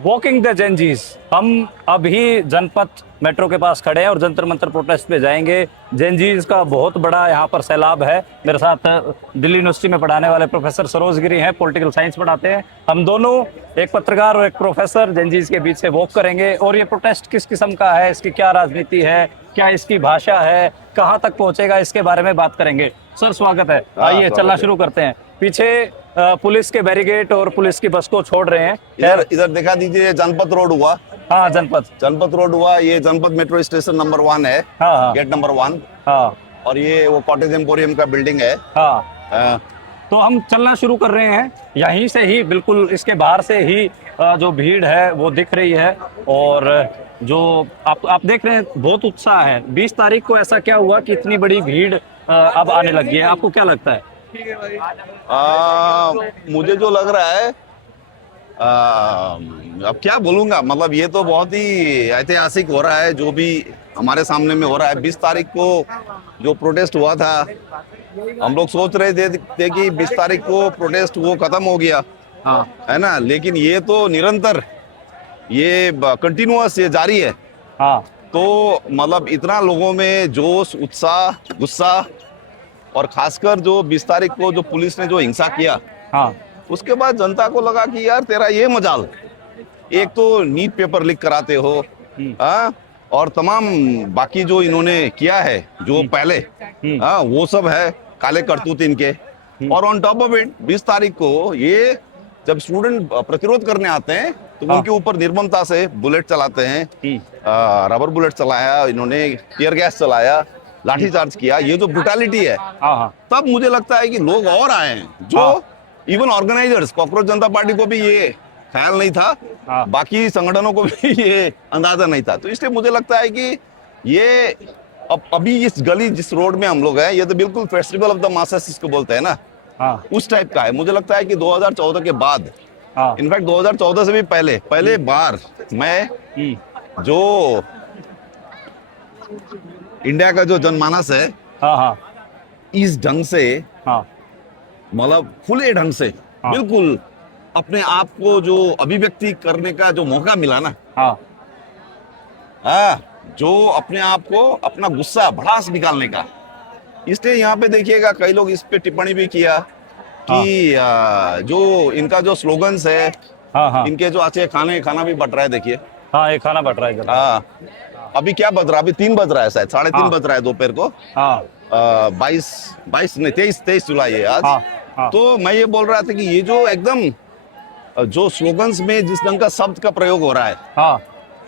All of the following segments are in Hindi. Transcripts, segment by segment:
Walking the Gen Zs. हम अभी जनपथ मेट्रो के पास खड़े हैं और जंतर मंतर प्रोटेस्ट पे जाएंगे। जेनजीज का बहुत बड़ा यहाँ पर सैलाब है। मेरे साथ दिल्ली यूनिवर्सिटी में पढ़ाने वाले प्रोफेसर सरोज गिरी हैं, पॉलिटिकल साइंस पढ़ाते हैं। हम दोनों, एक पत्रकार और एक प्रोफेसर, जेनजीज के बीच से वॉक करेंगे और ये प्रोटेस्ट किस किस्म का है, इसकी क्या राजनीति है, क्या इसकी भाषा है, कहाँ तक पहुंचेगा, इसके बारे में बात करेंगे। सर स्वागत है, आइए चलना शुरू करते हैं। पीछे पुलिस के बैरिकेड और पुलिस की बस को छोड़ रहे हैं। इधर दिखा दीजिए, जनपथ रोड हुआ। हाँ, जनपथ रोड हुआ। ये जनपथ मेट्रो स्टेशन नंबर 1 है। हाँ, गेट नंबर 1। हाँ, और ये वो कॉटेज एम्पोरियम का बिल्डिंग है। हाँ। तो हम चलना शुरू कर रहे हैं। यहीं से ही, बिल्कुल इसके बाहर से ही जो भीड़ है वो दिख रही है। और जो आप देख रहे हैं, बहुत उत्साह है। 20 तारीख को ऐसा क्या हुआ कि इतनी बड़ी भीड़ अब आने लगी है? आपको क्या लगता है? मुझे जो लग रहा है, अब क्या बोलूंगा, मतलब ये तो बहुत ही ऐतिहासिक हो रहा है जो भी हमारे सामने में हो रहा है। 20 तारीख को जो प्रोटेस्ट हुआ था, हम लोग सोच रहे थे कि 20 तारीख को प्रोटेस्ट वो खत्म हो गया, हाँ, है ना। लेकिन ये तो निरंतर, ये कंटिन्यूअस, ये जारी है। हाँ। तो मतलब इतना लोगों में जोश, उत्साह, गुस्सा, और खासकर जो 20 तारीख को जो पुलिस ने जो हिंसा किया, हाँ, उसके बाद जनता को लगा कि यार तेरा ये मजाल, एक तो नीट पेपर लीक कराते हो, हाँ, और तमाम बाकी जो इन्होंने किया है जो पहले, हाँ, वो सब है काले करतूत इनके। और ऑन टॉप ऑफ इट 20 तारीख को ये जब स्टूडेंट प्रतिरोध करने आते हैं तो उनके ऊपर निर्ममता से बुलेट चलाते हैं, रबर बुलेट चलाया इन्होंने, टीयर गैस चलाया, लाठीचार्ज किया। ये जो ब्रुटैलिटी है, तब मुझे लगता है कि लोग और आए हैं, जो इवन ऑर्गेनाइजर्स, कॉकरोच जनता पार्टी को भी ये ख्याल नहीं था, बाकी संगठनों को भी ये अंदाजा नहीं था। तो इसलिए मुझे लगता है कि ये अभी इस गली, जिस रोड में हम लोग हैं, ये तो बिल्कुल फेस्टिवल ऑफ द मासेस इसको बोलते हैं ना, उस टाइप का है। मुझे लगता है कि 2014 के बाद, इनफैक्ट 2014 से भी पहले बार मैं जो इंडिया का जो जनमानस है, इस ढंग से, मतलब खुले ढंग से, बिल्कुल अपने आप को जो अभिव्यक्ति करने का जो मौका मिला ना, जो अपने आप को, अपना गुस्सा, भड़ास निकालने का। इसलिए यहाँ पे देखिएगा कई लोग इस पे टिप्पणी भी किया कि जो इनका जो स्लोगन्स है, इनके जो अच्छे खाना भी बट रहा है। देखिए, हाँ, एक खाना बट रहा है। अभी क्या बज रहा है? अभी 3 बज रहा है, शायद 3:30 बज रहा है दोपहर को। 23 जुलाई है आज। तो मैं ये बोल रहा था कि ये जो एकदम जो स्लोगन्स में जिस ढंग का शब्द का प्रयोग हो रहा है,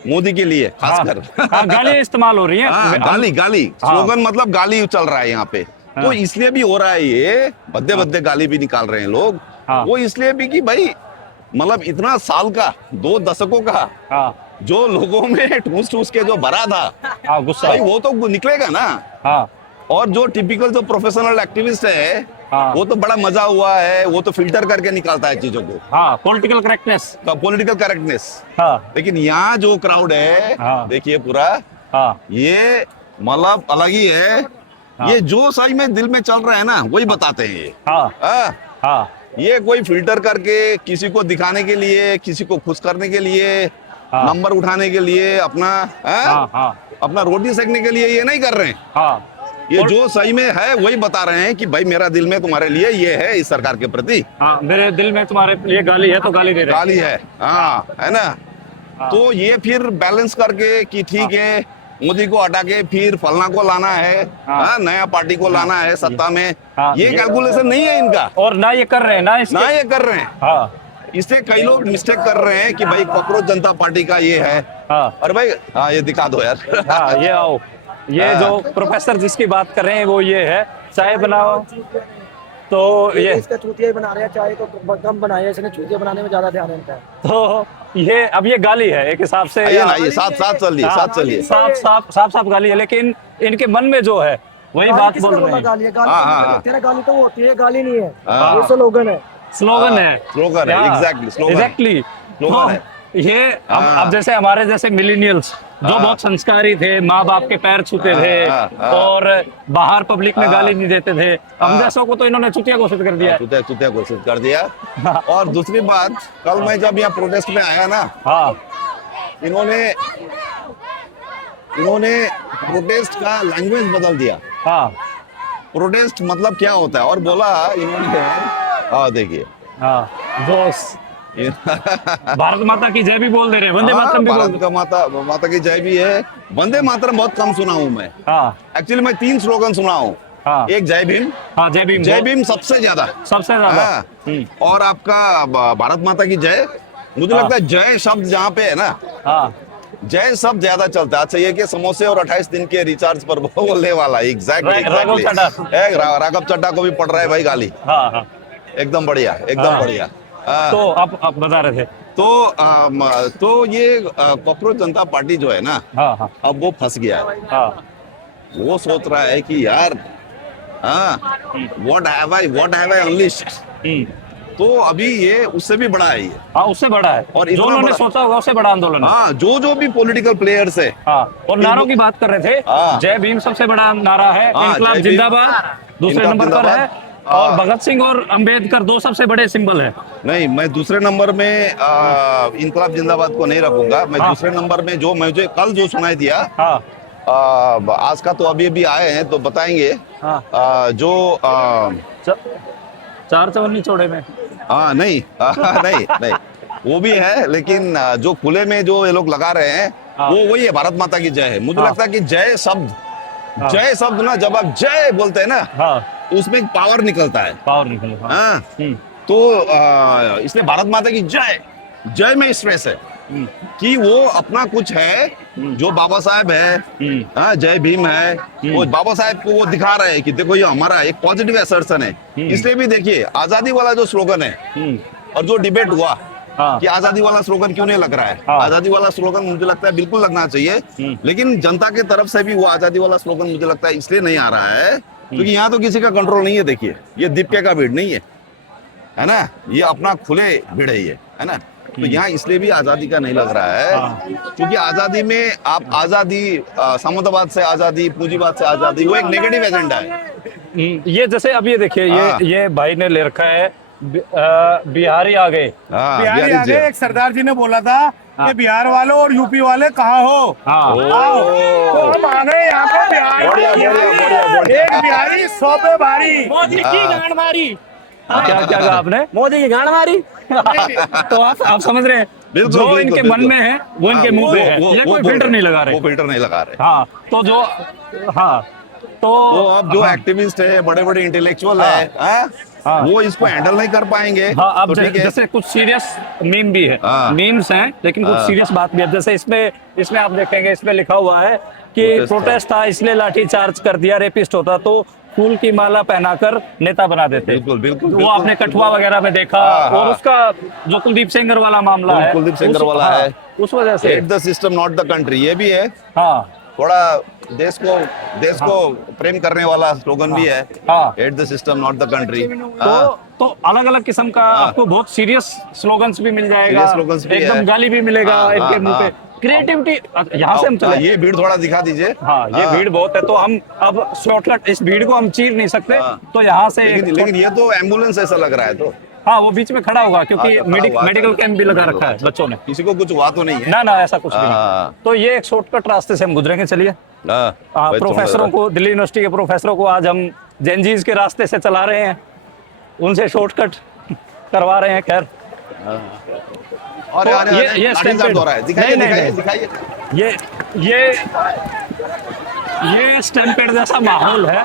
मोदी के लिए खासकर, गाली इस्तेमाल हो रही है। गाली स्लोगन मतलब गाली चल रहा है यहाँ पे। तो इसलिए भी हो रहा है, ये भद्दे गाली भी निकाल रहे हैं लोग। वो इसलिए भी कि भाई, मतलब इतना साल का, 2 दशकों का जो लोगों में ठूस के जो भरा था गुस्सा, भाई वो तो निकलेगा ना। और जो टिपिकल जो प्रोफेशनल एक्टिविस्ट है, वो तो बड़ा मजा हुआ है, वो तो फिल्टर करके निकालता है चीजों को, पॉलिटिकल करेक्टनेस। लेकिन यहाँ जो क्राउड है, देखिए पूरा, ये मतलब अलग ही है। ये जो सही में दिल में चल रहा है ना, वही बताते हैं ये। ये कोई फिल्टर करके किसी को दिखाने के लिए, किसी को खुश करने के लिए, नंबर उठाने के लिए, अपना रोटी सेकने के लिए ये नहीं कर रहे हैं। ये जो सही में है वही बता रहे हैं कि भाई मेरा दिल में तुम्हारे लिए ये है, इस सरकार के प्रति, मेरे दिल में तुम्हारे लिए गाली है, तो गाली दे रहे हैं। गाली है, है ना। तो ये फिर बैलेंस करके कि ठीक है, मोदी को हटा के फिर फलना को लाना है, नया पार्टी को लाना है सत्ता में, ये कैलकुलेशन नहीं है इनका। और ना ये कर रहे हैं, ना ये कर रहे हैं। इससे कई लोग मिस्टेक कर रहे हैं कि भाई कॉकरोच जनता पार्टी का ये है। अरे भाई, ये दिखा दो यार। ये आओ, ये जो प्रोफेसर जिसकी बात कर रहे हैं वो ये है, चाय बनाओ तो ये इसका चूतिया ही बना रहे हैं, चाय तो कम बनाया, इसने चूतिया बनाने में ज्यादा ध्यान देता है। तो ये अब ये गाली है एक हिसाब से। ये साथ चलिए साफ गाली है, लेकिन इनके मन में जो है वही बात बोल रहे हैं। तेरा गाली तो वो होती है, गाली नहीं है, ये स्लोगन है। स्लोगन है, एग्जैक्टली ये अब जैसे हमारे जैसे मिलेनियल्स जो बहुत संस्कारी थे, माँ बाप के पैर छूते थे और बाहर पब्लिक में गाली नहीं देते थे, हम जैसों को तो इन्होंने चुतिया घोषित कर दिया है। चुतिया घोषित कर दिया। और दूसरी बात, कल मैं जब यहाँ प्रोटेस्ट में आया ना, हाँ इन्होंने प्रोटेस्ट का लैंग्वेज बदल दिया। हाँ प्रोटेस्ट मतलब क्या होता है, और बोला इन्होंने, हाँ देखिए, हाँ जोश, भारत माता की जय भी बोल दे रहे हैं, वंदे मातरम भी बोल भारत का माता की जय भी है। वंदे मातरम बहुत कम सुना हूँ मैं। हाँ एक्चुअली मैं 3 स्लोगन सुना हूँ। हाँ एक जय भीम, हाँ जय भीम सबसे ज्यादा, सबसे ज्यादा। हाँ। और आपका भारत माता की जय, मुझे लगता है जय शब्द जहाँ पे है ना, हाँ जय शब्द ज्यादा चलता है। अच्छा, ये कि समोसे और 28 दिन के रिचार्ज पर बोलने वाला, राघव चड्ढा। राघव चड्ढा को भी पड़ रहा है भाई गाली। हाँ हाँ एकदम बढ़िया, एकदम बढ़िया। तो आप बता रहे थे। तो ये कॉकरोच जनता पार्टी जो है ना, हाँ हाँ अब वो फंस गया है। हाँ वो सोच रहा है कि यार, हाँ, व्हाट हैव आई अनलिश्ड। तो अभी ये उससे भी बड़ा है ये। हाँ उससे बड़ा है, और और इतना जो उन्होंने बड़ा- सोचा होगा उससे बड़ा आंदोलन है। हाँ, जो भी पॉलिटिकल प्लेयर्स है, हाँ और नारों की बात कर रहे थे। हाँ। जय भीम सबसे बड़ा नारा है, हाँ, इनकलाब जय भीम, जिंदाबाद दूसरे इनकलाब नंबर पर है, जिंदाबाद। और हाँ। भगत सिंह और अंबेडकर 2 सबसे बड़े सिंबल है। नहीं, मैं दूसरे नंबर में इनकलाब जिंदाबाद को नहीं रखूंगा। मैं हाँ। दूसरे नंबर में जो मुझे कल जो सुनाई दिया, हाँ आज का तो अभी आए हैं तो बताएंगे। हाँ जो 4 चवन्नी चौड़े में। हाँ नहीं, नहीं वो भी है, लेकिन जो खुले में जो ये लोग लगा रहे हैं, हाँ। वो वही है, भारत माता की जय है। मुझे हाँ। लगता है कि जय शब्द, हाँ। जय शब्द ना, जब आप जय बोलते हैं ना, हाँ तो उसमें एक पावर निकलता है। पावर निकले। हाँ हाँ, तो इसलिए भारत माता की जय, जय में स्ट्रेस है कि वो अपना कुछ है, जो बाबा साहब है, हाँ, जय भीम है, वो बाबा साहब को वो दिखा रहे हैं कि देखो ये हमारा एक पॉजिटिव असर्शन है। इसलिए भी देखिए, आजादी वाला जो स्लोगन है, और जो डिबेट हुआ हाँ। कि आजादी वाला स्लोगन क्यों नहीं लग रहा है, हाँ। आजादी वाला स्लोगन मुझे लगता है बिल्कुल लगना चाहिए, लेकिन जनता के तरफ से भी वो आजादी वाला स्लोगन मुझे लगता है इसलिए नहीं आ रहा है क्योंकि यहाँ तो किसी का कंट्रोल नहीं है। देखिए, ये दीपके का भीड़ नहीं है ना, ये अपना खुले भीड़ है ना। तो यहाँ इसलिए भी आजादी का नहीं लग रहा है क्योंकि आजादी में आप आजादी, सामंतवाद से आजादी, पूंजीवाद से आजादी, वो एक नेगेटिव एजेंडा है। ये जैसे अब ये देखिए, हाँ। ये भाई ने ले रखा है बिहारी आ गए। हाँ, बिहारी बिहारी आगे जी। एक सरदार जी ने बोला था कि बिहार वालों और यूपी वाले कहाँ हो, हाँ आओ। तो हम आ गए यहाँ पे। बिहारी, एक बिहारी 100 पे भारी। मोदी की गांड मारी, क्या क्या कहा आपने? मोदी की गांड मारी। तो आप समझ रहे हैं, बिल्कुल, जो बिल्कुल, इनके बिल्कुल। मन में है वो इनके मुंह पे है, ये कोई फिल्टर नहीं लगा रहे। वो फिल्टर नहीं लगा रहे। हाँ तो जो, हाँ तो अब जो हाँ, एक्टिविस्ट है, बड़े बड़े इंटेलेक्चुअल है, हाँ। वो इसको हैंडल नहीं कर पाएंगे। हाँ अब तो ठीक है। जैसे कुछ सीरियस मीम भी है, हाँ। मीम्स हैं, लेकिन कुछ हाँ। सीरियस बात भी है। जैसे इसमें आप देखेंगे, इसमें लिखा हुआ है कि प्रोटेस्ट था। प्रोटेस्ट था इसलिए लाठी चार्ज कर दिया, रेपिस्ट होता तो फूल की माला पहनाकर नेता बना देते। बिल्कुल, बिल्कुल, वो बिल्कुल, आपने कठुआ वगैरह में देखा। हाँ, हाँ। और उसका जो कुलदीप सेंगर वाला मामला है, कुलदीप सेंगर वाला हाँ, है, उस वजह से। Hate the system not the country, ये भी है। हाँ थोड़ा देश को प्रेम करने वाला स्लोगन भी है, हाँ। Hate the system not the country. तो अलग अलग किस्म का आपको बहुत सीरियस स्लोगन्स भी मिल जाएगा, Serious slogans भी एकदम है। गाली भी मिलेगा हाँ, इनके हाँ, मुंह पे। हाँ। क्रिएटिविटी, यहाँ से हम चले। ये भीड़ थोड़ा दिखा दीजिए। हाँ ये भीड़ बहुत है, तो हम अब शॉर्टकट, इस भीड़ को हम चीर नहीं सकते, हाँ। तो यहाँ से लेकिन ये तो एम्बुलेंस ऐसा लग रहा है, तो हाँ वो बीच में खड़ा होगा क्योंकि हाँ, खड़ा हुआ है। मेडिकल कैंप भी लगा रखा है बच्चों ने। किसी को कुछ हुआ तो नहीं है। ना ना ऐसा कुछ भी हाँ। नहीं। तो ये एक शॉर्टकट रास्ते से हम गुजरेंगे, चलिए। हाँ, भाई, प्रोफेसरों को, दिल्ली यूनिवर्सिटी के प्रोफेसरों को आज हम जेनजीज के रास्ते से चला रहे हैं, उनसे शॉर्टकट करवा रहे हैं। खैर अरे तो अरे ये अरे, लाठी stampede- चार्ज हो रहा है, दिखाइए नहीं, दिखाइए नहीं। दिखाइए। ये स्टैम्पेड जैसा माहौल है।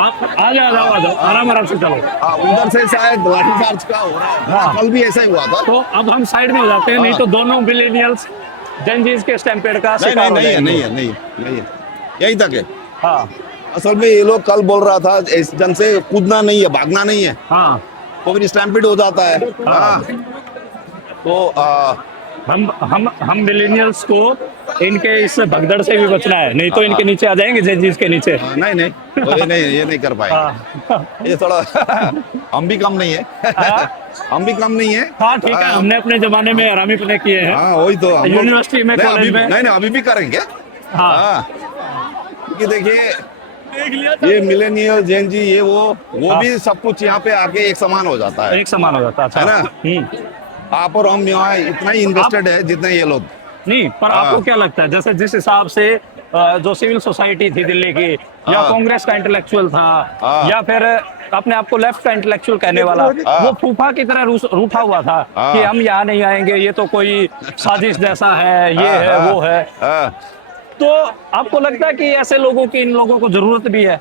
आप आ जाओ आराम से चलो। हाँ, उधर से शायद लाठी चार्ज का हो रहा है। हाँ। कल भी ऐसा ही हुआ था। तो अब हम साइड में हो जाते हैं, नहीं तो दोनों मिलेनियल्स जेनजीज के स्टैम्पेड का नहीं शिकार हो नहीं जाएंगे। नहीं है, यही तक है। हाँ असल में ये लोग कल बोल रहा था इस जन से कूदना नहीं है, भागना नहीं है, हाँ तो फिर स्टैम्पिड हो जाता है। हाँ। तो हम मिलेनियल्स को इनके इस भगदड़ से भी बचना है, नहीं तो इनके नीचे आ जाएंगे जेनजीज के नीचे। नहीं नहीं, ये नहीं कर पाएंगे। हाँ ये थोड़ा हम भी कम नहीं है। हम भी कम नहीं है। हाँ ठीक है, हमने अपने जमाने में आरामी प्ले किए हैं। हाँ वही तो हम लोग- यूनिवर्सिटी में, नहीं, अभी कॉलेज में। नहीं अभी भी करेंगे। हाँ हाँ क्योंकि देखिए ये मिलेनियल जेन जी ये वो हाँ। भी सब कुछ यहाँ पे आके एक समान हो जाता है एक समान हो जाता, अच्छा है ना? हम्म। आप और हम यहाँ इतना ही इन्वेस्टेड है जितने ये लोग। नहीं पर हाँ। आपको क्या लगता है, जैसे जिस हिसाब से जो सिविल सोसाइटी थी दिल्ली की, या हाँ। कांग्रेस का इंटेलेक्चुअल था, हाँ। या फिर अपने आप को लेफ्ट का इंटेलेक्चुअल कहने वाला, हाँ। वो फूफा की तरह रूठा हुआ था हाँ। कि हम यहाँ नहीं आएंगे, ये तो कोई साजिश जैसा है, ये है वो है। हाँ। तो आपको लगता है कि ऐसे लोगों की, इन लोगों को जरूरत भी है,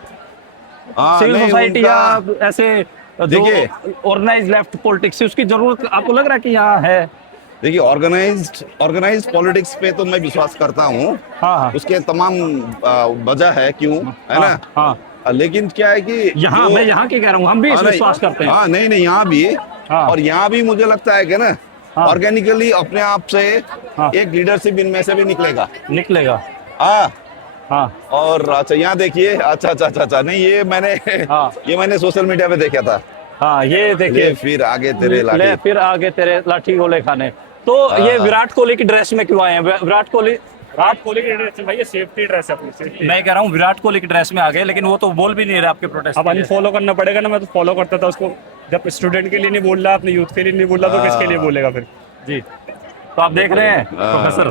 हाँ, सिविल नहीं, सोसाइटी या उनका- ऐसे जो देखिए। ऑर्गेनाइज लेफ्ट पॉलिटिक्स, उसकी जरूरत आपको लग रहा है कि यहाँ है? देखिए ऑर्गेनाइज्ड पॉलिटिक्स पे तो मैं विश्वास करता हूँ। हाँ हाँ उसके तमाम वजह है क्यों, है ना? हाँ लेकिन क्या है कि यहाँ जो- मैं यहाँ की कह रहा हूँ, हम भी इस हाँ, नहीं, विश्वास करते हैं। हाँ नहीं यहाँ भी। हाँ। और यहाँ भी मुझे लगता है कि ना हाँ। ऑर्गेनिकली अपने आप से हाँ। एक लीडरशिप इनमें से भी निकलेगा। निकलेगा। हाँ हाँ और अच्छा यहाँ देखिए, अच्छा नहीं हाँ। ये मैंने सोशल मीडिया पे देखा था। हाँ ये देखिए, ले फिर आगे तेरे ले लाठी। फिर आगे तेरे लाठी गोले खाने। तो ये हाँ। विराट कोहली की ड्रेस में क्यों आए हैं? विराट कोहली की ड्रेस है भाई, ये सेफ्टी ड्रेस है अपनी, सेफ्टी। मैं कह रहा हूँ विराट कोहली की ड्रेस में आ गए, लेकिन वो तो बोल भी नहीं रहे आपके प्रोटेस्ट अब अनफॉलो करना पड़ेगा ना, मैं तो फॉलो करता था उसको। जब स्टूडेंट के लिए नहीं बोल रहा, अपने यूथ के लिए नहीं बोल रहा, तो किसके लिए बोलेगा फिर? जी। तो आप देख रहे हैं प्रोफेसर,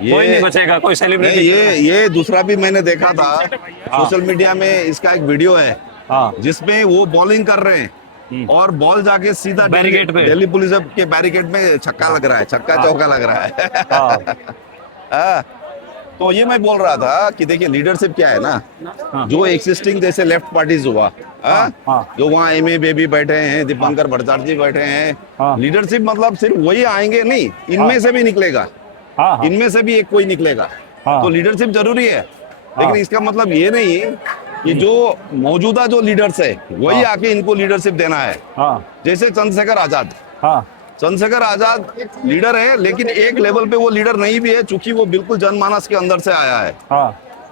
कोई नहीं बचेगा, कोई नहीं, सेलिब्रिटी। ये दूसरा भी मैंने देखा था सोशल मीडिया में। इसका एक वीडियो है हाँ जिसमें वो बॉलिंग कर रहे हैं और बॉल जाके सीधा बैरिकेड पे। दिल्ली पुलिस के बैरिकेड में छक्का लग रहा है, छक्का चौका लग रहा है। हाँ हाँ, तो ये मैं बोल रहा था कि देखिए लीडरशिप क्या है ना, हाँ। जो एक्सिस्टिंग जैसे लेफ्ट पार्टीज हुआ, हाँ, हाँ। जो वहाँ एमए बेबी बैठे हैं, दीपंकर भट्टाचार्य जी बैठे हैं। हाँ। लीडरशिप मतलब सिर्फ वही आएंगे नहीं, इनमें से भी निकलेगा, हाँ हाँ इनमें से भी एक कोई निकलेगा। हाँ। तो लीडरशिप जरूरी है, लेकिन इसका मतलब ये नहीं कि जो मौजूदा जो लीडर्स है वही आके इनको लीडरशिप देना है। हाँ जैसे चंद्रशेखर आजाद, हाँ चंद्रशेखर आजाद लीडर है, लेकिन एक लेवल पे वो लीडर नहीं भी है, चूंकि वो बिल्कुल जनमानस के अंदर से आया है। हाँ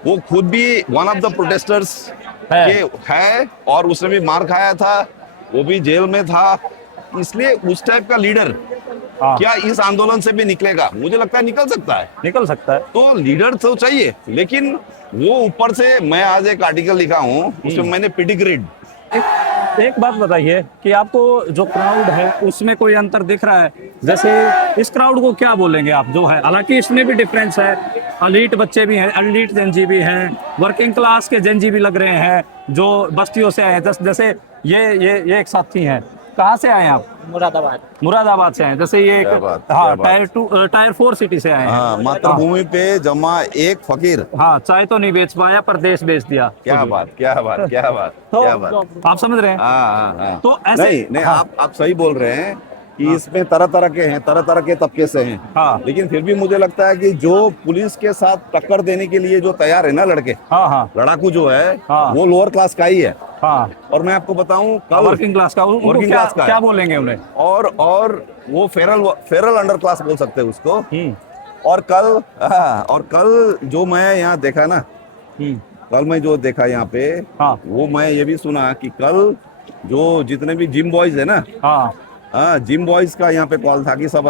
वो खुद भी वन ऑफ द प्रोटेस्टर्स है। के है और उसने भी मार खाया था, वो भी जेल में था। इसलिए उस टाइप का लीडर हाँ। क्या इस आंदोलन से भी निकलेगा? मुझे लगता है निकल सकता है। निकल सकता है। तो लीडर तो चाहिए, लेकिन वो ऊपर से, मैं आज एक आर्टिकल लिखा हूँ उसमें मैंने पिडिग्रिड। एक बात बताइए कि आपको जो क्राउड है उसमें कोई अंतर दिख रहा है? जैसे इस क्राउड को क्या बोलेंगे आप, जो है, हालांकि इसमें भी डिफरेंस है, अलीट बच्चे भी हैं, अलीट जेनजी भी हैं, वर्किंग क्लास के जेनजी भी लग रहे हैं, जो बस्तियों से आए हैं। जैसे ये एक साथी हैं, कहाँ से आए हैं आप? मुरादाबाद से हैं। जैसे ये एक, क्या बात, हाँ, क्या बात। टायर 4 सिटी से आए हैं। हाँ, मातृभूमि पे जमा एक फकीर। हाँ, चाय तो नहीं बेच पाया पर देश बेच दिया। क्या बात, क्या बात, क्या बात, तो क्या बात। आप समझ रहे हैं? हाँ। तो ऐसे नहीं हाँ। आप सही बोल रहे हैं कि इसमें तरह तरह के हैं, तरह तरह के तबके से हैं। हाँ। लेकिन फिर भी मुझे लगता है कि जो पुलिस के साथ टक्कर देने के लिए जो तैयार है ना लड़के, हाँ हाँ लड़ाकू जो है, हाँ। वो लोअर क्लास का ही है। हाँ, और मैं आपको बताऊं कल वर्किंग क्लास का, उनको वर्किंग क्या क्लास का है। क्या बोलेंगे उन्हें? और वो फेरल अंडर क्लास बोल सकते हैं उसको। और कल जो मैं यहाँ देखा ना, कल मैं जो देखा यहाँ पे, हाँ। वो मैं ये भी सुना कि कल जो जितने भी जिम बॉयज है ना, हाँ जिम बॉयज का यहाँ पे कॉल था कि सब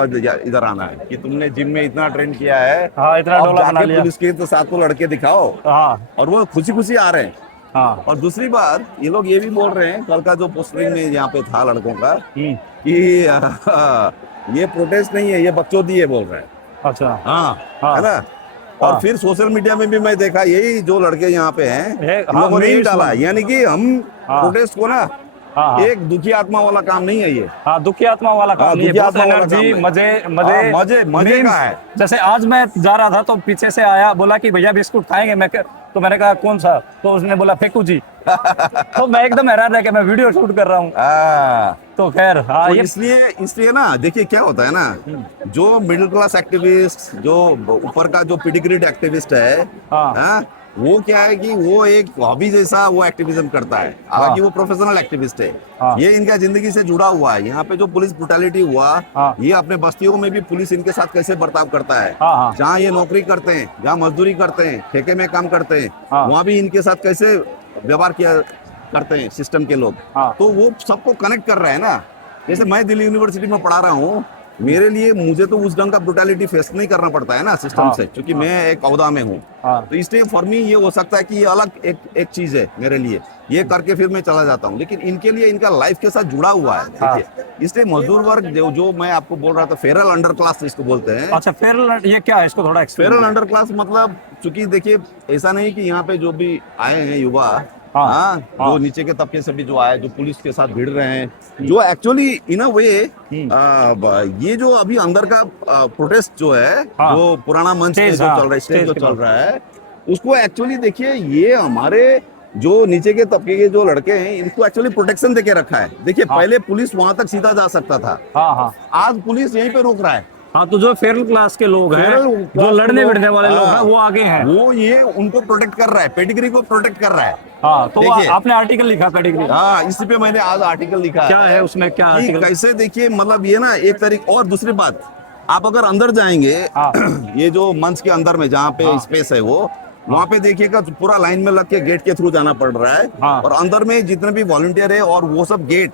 इधर आना है, कि तुमने जिम में इतना ट्रेन किया है, हाँ, इतना अब डोला बना जाके लिया। पुलिस के तो साथ को लड़के दिखाओ। हाँ और वो खुशी खुशी आ रहे हैं। हाँ और दूसरी बात, ये लोग ये भी बोल रहे हैं, कल का जो पोस्टरिंग में यहाँ पे था लड़कों का, हम्म, कि ये प्रोटेस्ट नहीं है, ये बच्चों दिए बोल रहे हैं। अच्छा हाँ, है ना? और हाँ। फिर सोशल मीडिया में भी मैं देखा, यही जो लड़के यहाँ पे हैं, इन हाँ, लोगों ने memes ही डाला, यानी कि हम हाँ। प्रोटेस्ट को ना, हाँ एक दुखी आत्मा वाला काम नहीं है ये। हाँ, दुखी आत्मा वाला काम हाँ, नहीं है, दुखी बहुत आत्मा वाला एनर्जी, काम मजे हाँ, मजे memes। का है। जैसे आज मैं जा रहा था तो पीछे से आया, बोला कि भैया बिस्कुट खाएंगे, तो मैंने कहा कौन सा? तो उसने बोला फेंकू जी। तो मैं एकदम हैरान रह के मैं वीडियो शूट कर रहा हूँ। तो खैर हाँ, तो ये इसलिए ना, देखिए क्या होता है ना, जो मिडिल क्लास एक्टिविस्ट, जो ऊपर का जो पिडिग्रिड एक्टिविस्ट है, हाँ। हाँ, वो क्या है कि वो एक हॉबी जैसा वो एक्टिविज्म करता है, हालांकि वो प्रोफेशनल एक्टिविस्ट है। ये इनका जिंदगी से जुड़ा हुआ है। यहाँ पे जो पुलिस ब्रुटैलिटी हुआ, ये अपने बस्तियों में भी पुलिस इनके साथ कैसे बर्ताव करता है, जहाँ ये नौकरी करते हैं, जहाँ मजदूरी करते हैं, ठेके में काम करते हैं, वहाँ भी इनके साथ कैसे व्यवहार किया करते हैं सिस्टम के लोग। तो वो सबको कनेक्ट कर रहा है ना। जैसे मैं दिल्ली यूनिवर्सिटी में पढ़ा रहा हूँ, मेरे लिए मुझे तो उस ढंग का ब्रुटैलिटी फेस नहीं करना पड़ता है ना सिस्टम से, क्योंकि मैं एक औहदा में हूँ। तो इसलिए फॉर मी ये हो सकता है कि ये अलग एक चीज है मेरे लिए, ये करके फिर मैं चला जाता हूँ। लेकिन इनके लिए इनका लाइफ के साथ जुड़ा हुआ है, देखिए। इसलिए मजदूर वर्ग जो मैं आपको बोल रहा था, फेरल अंडर क्लास इसको बोलते हैं। अच्छा, फेरल ये क्या है, इसको थोड़ा एक्सप्लेन। फेरल अंडर क्लास मतलब, चूंकि देखिए ऐसा नहीं कि यहाँ पे जो भी आए हैं युवा, जो नीचे के तबके से भी जो आए, जो पुलिस के साथ भिड़ रहे हैं, जो एक्चुअली इन अ वे ये जो अभी अंदर का प्रोटेस्ट जो है, जो पुराना मंच पे जो चल रहा है, स्टेज जो चल रहा है, उसको एक्चुअली देखिए, ये हमारे जो नीचे के तबके के जो लड़के हैं, इनको एक्चुअली प्रोटेक्शन देके रखा है। देखिए पहले पुलिस वहां तक सीधा जा सकता था, आज पुलिस यहीं पे रोक रहा है। हाँ, तो जो फेरल क्लास के लोग हैं, जो लड़ने भिड़ने वाले लोग हैं, वो आगे हैं। वो ये उनको प्रोटेक्ट कर रहा है, पेडिग्री को प्रोटेक्ट कर रहा है। हाँ, तो आपने आर्टिकल लिखा पेडिग्री। हाँ, इसी पे मैंने आज आर्टिकल लिखा। क्या है उसमें, क्या आर्टिकल? कैसे देखिए, मतलब ये ना एक तरीके। और दूसरी बात, आप अगर अंदर जाएंगे, ये जो मंच के अंदर में जहाँ पे स्पेस है, वो वहाँ पे देखिएगा पूरा लाइन में लग के गेट के थ्रू जाना पड़ रहा है। और अंदर में जितने भी वॉलंटियर है, और वो सब गेट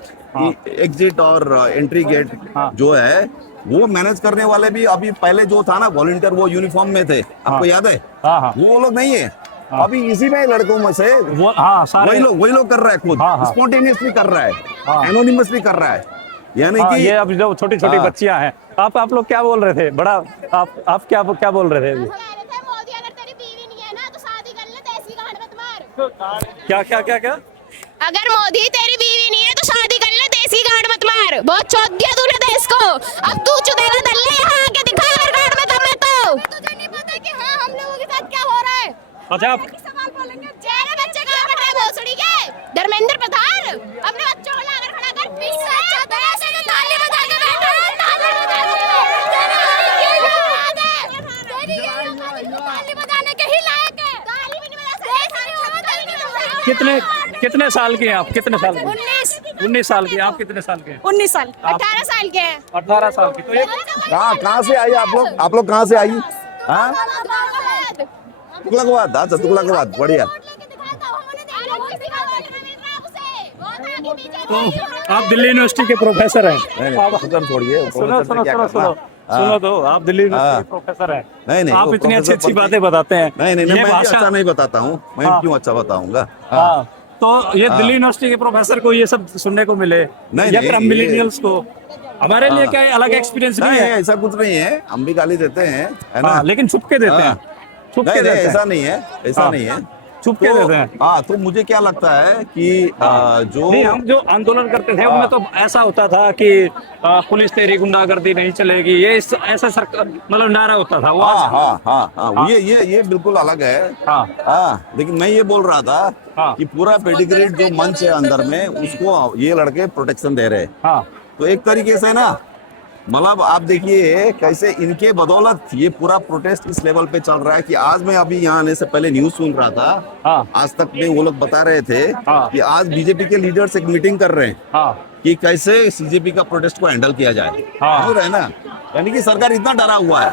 एग्जिट और एंट्री गेट जो है, वो मैनेज करने वाले भी अभी पहले जो था ना वॉलंटियर, वो यूनिफॉर्म में थे, आपको याद है? वो लोग नहीं है अभी। इसी में लड़कों में से वही लोग कर रहा है, खुद स्पॉन्टेनियसली कर रहा है, एनोनिमसली कर रहा है। यानी कि ये अब जो छोटी छोटी बच्चियां हैं, आप लोग क्या बोल रहे थे? बड़ा आप क्या बोल रहे थे अभी? मोदी अगर तेरी बीवी नहीं है ना, तो शादी कर ले, देसी गांड मत मार। क्या? अगर मोदी तेरी बीवी नहीं है तो शादी कर ले, देसी गांड मत मार। बहुत चौथ दिया तूने देश को, अब तू चुदेला दल ले, यहाँ आके दिखा हर गांड में दम है तो। तुझे नहीं पता कि हाँ हम लोगों के साथ क्या हो रहा है? अच्छा, सवाल बोलेंगे, चेहरे बच्चे कहाँ बैठे हैं भोसड़ी के? धर्मेंद्र प्रधान अपने बच्चों को लाकर खड़ा कर, पीछे ताली बजा के बैठा है, ताली बजाने के ही लायक है। ताली भी नहीं बजा। कितने साल के हैं आप? कितने साल के? 19 साल के। आप कितने साल के? 19 साल। 18 साल के हैं। 18 साल की। तो ये कहाँ से आई आप लोग? आप लोग कहाँ से आई? हाँ, तुगलकाबाद। अच्छा, तुगलकाबाद, बढ़िया। तो आप दिल्ली यूनिवर्सिटी के प्रोफेसर हैं? छोड़िए, सुनो तो, आप दिल्ली यूनिवर्सिटी के प्रोफेसर हैं। नहीं, आप इतनी अच्छी बातें बताते हैं। नहीं, मैं अच्छा नहीं बताता हूँ, मैं क्यों अच्छा बताऊंगा? तो ये दिल्ली यूनिवर्सिटी के प्रोफेसर को ये सब सुनने को मिले, या फिर हम मिलेनियल्स को? हमारे लिए क्या अलग एक्सपीरियंस नहीं है? ऐसा कुछ नहीं है, हम भी गाली देते हैं, है ना, लेकिन छुप के देते हैं। ऐसा नहीं है, ऐसा नहीं है, छुप के देते हैं। हाँ, तो मुझे क्या लगता है कि जो नहीं, हम जो आंदोलन करते थे उनमें तो ऐसा होता था कि पुलिस तेरी गुंडागर्दी नहीं चलेगी, ये ऐसा सरकार मतलब नारा होता था वो। हाँ, ये बिल्कुल अलग है। लेकिन मैं ये बोल रहा था कि पूरा पेडिग्रेड जो मंच है अंदर में, उसको ये लड़के प्रोटेक्शन दे रहे हैं। तो एक तरीके से ना, मतलब आप देखिए कैसे इनके बदौलत ये पूरा प्रोटेस्ट इस लेवल पे चल रहा है कि आज मैं अभी यहाँ आने से पहले न्यूज सुन रहा था, आज तक में वो लोग बता रहे थे कि आज बीजेपी के लीडर्स एक मीटिंग कर रहे हैं कि कैसे सीजेपी का प्रोटेस्ट को हैंडल किया जाए। समझ रहे हैं ना, यानी कि सरकार इतना डरा हुआ है।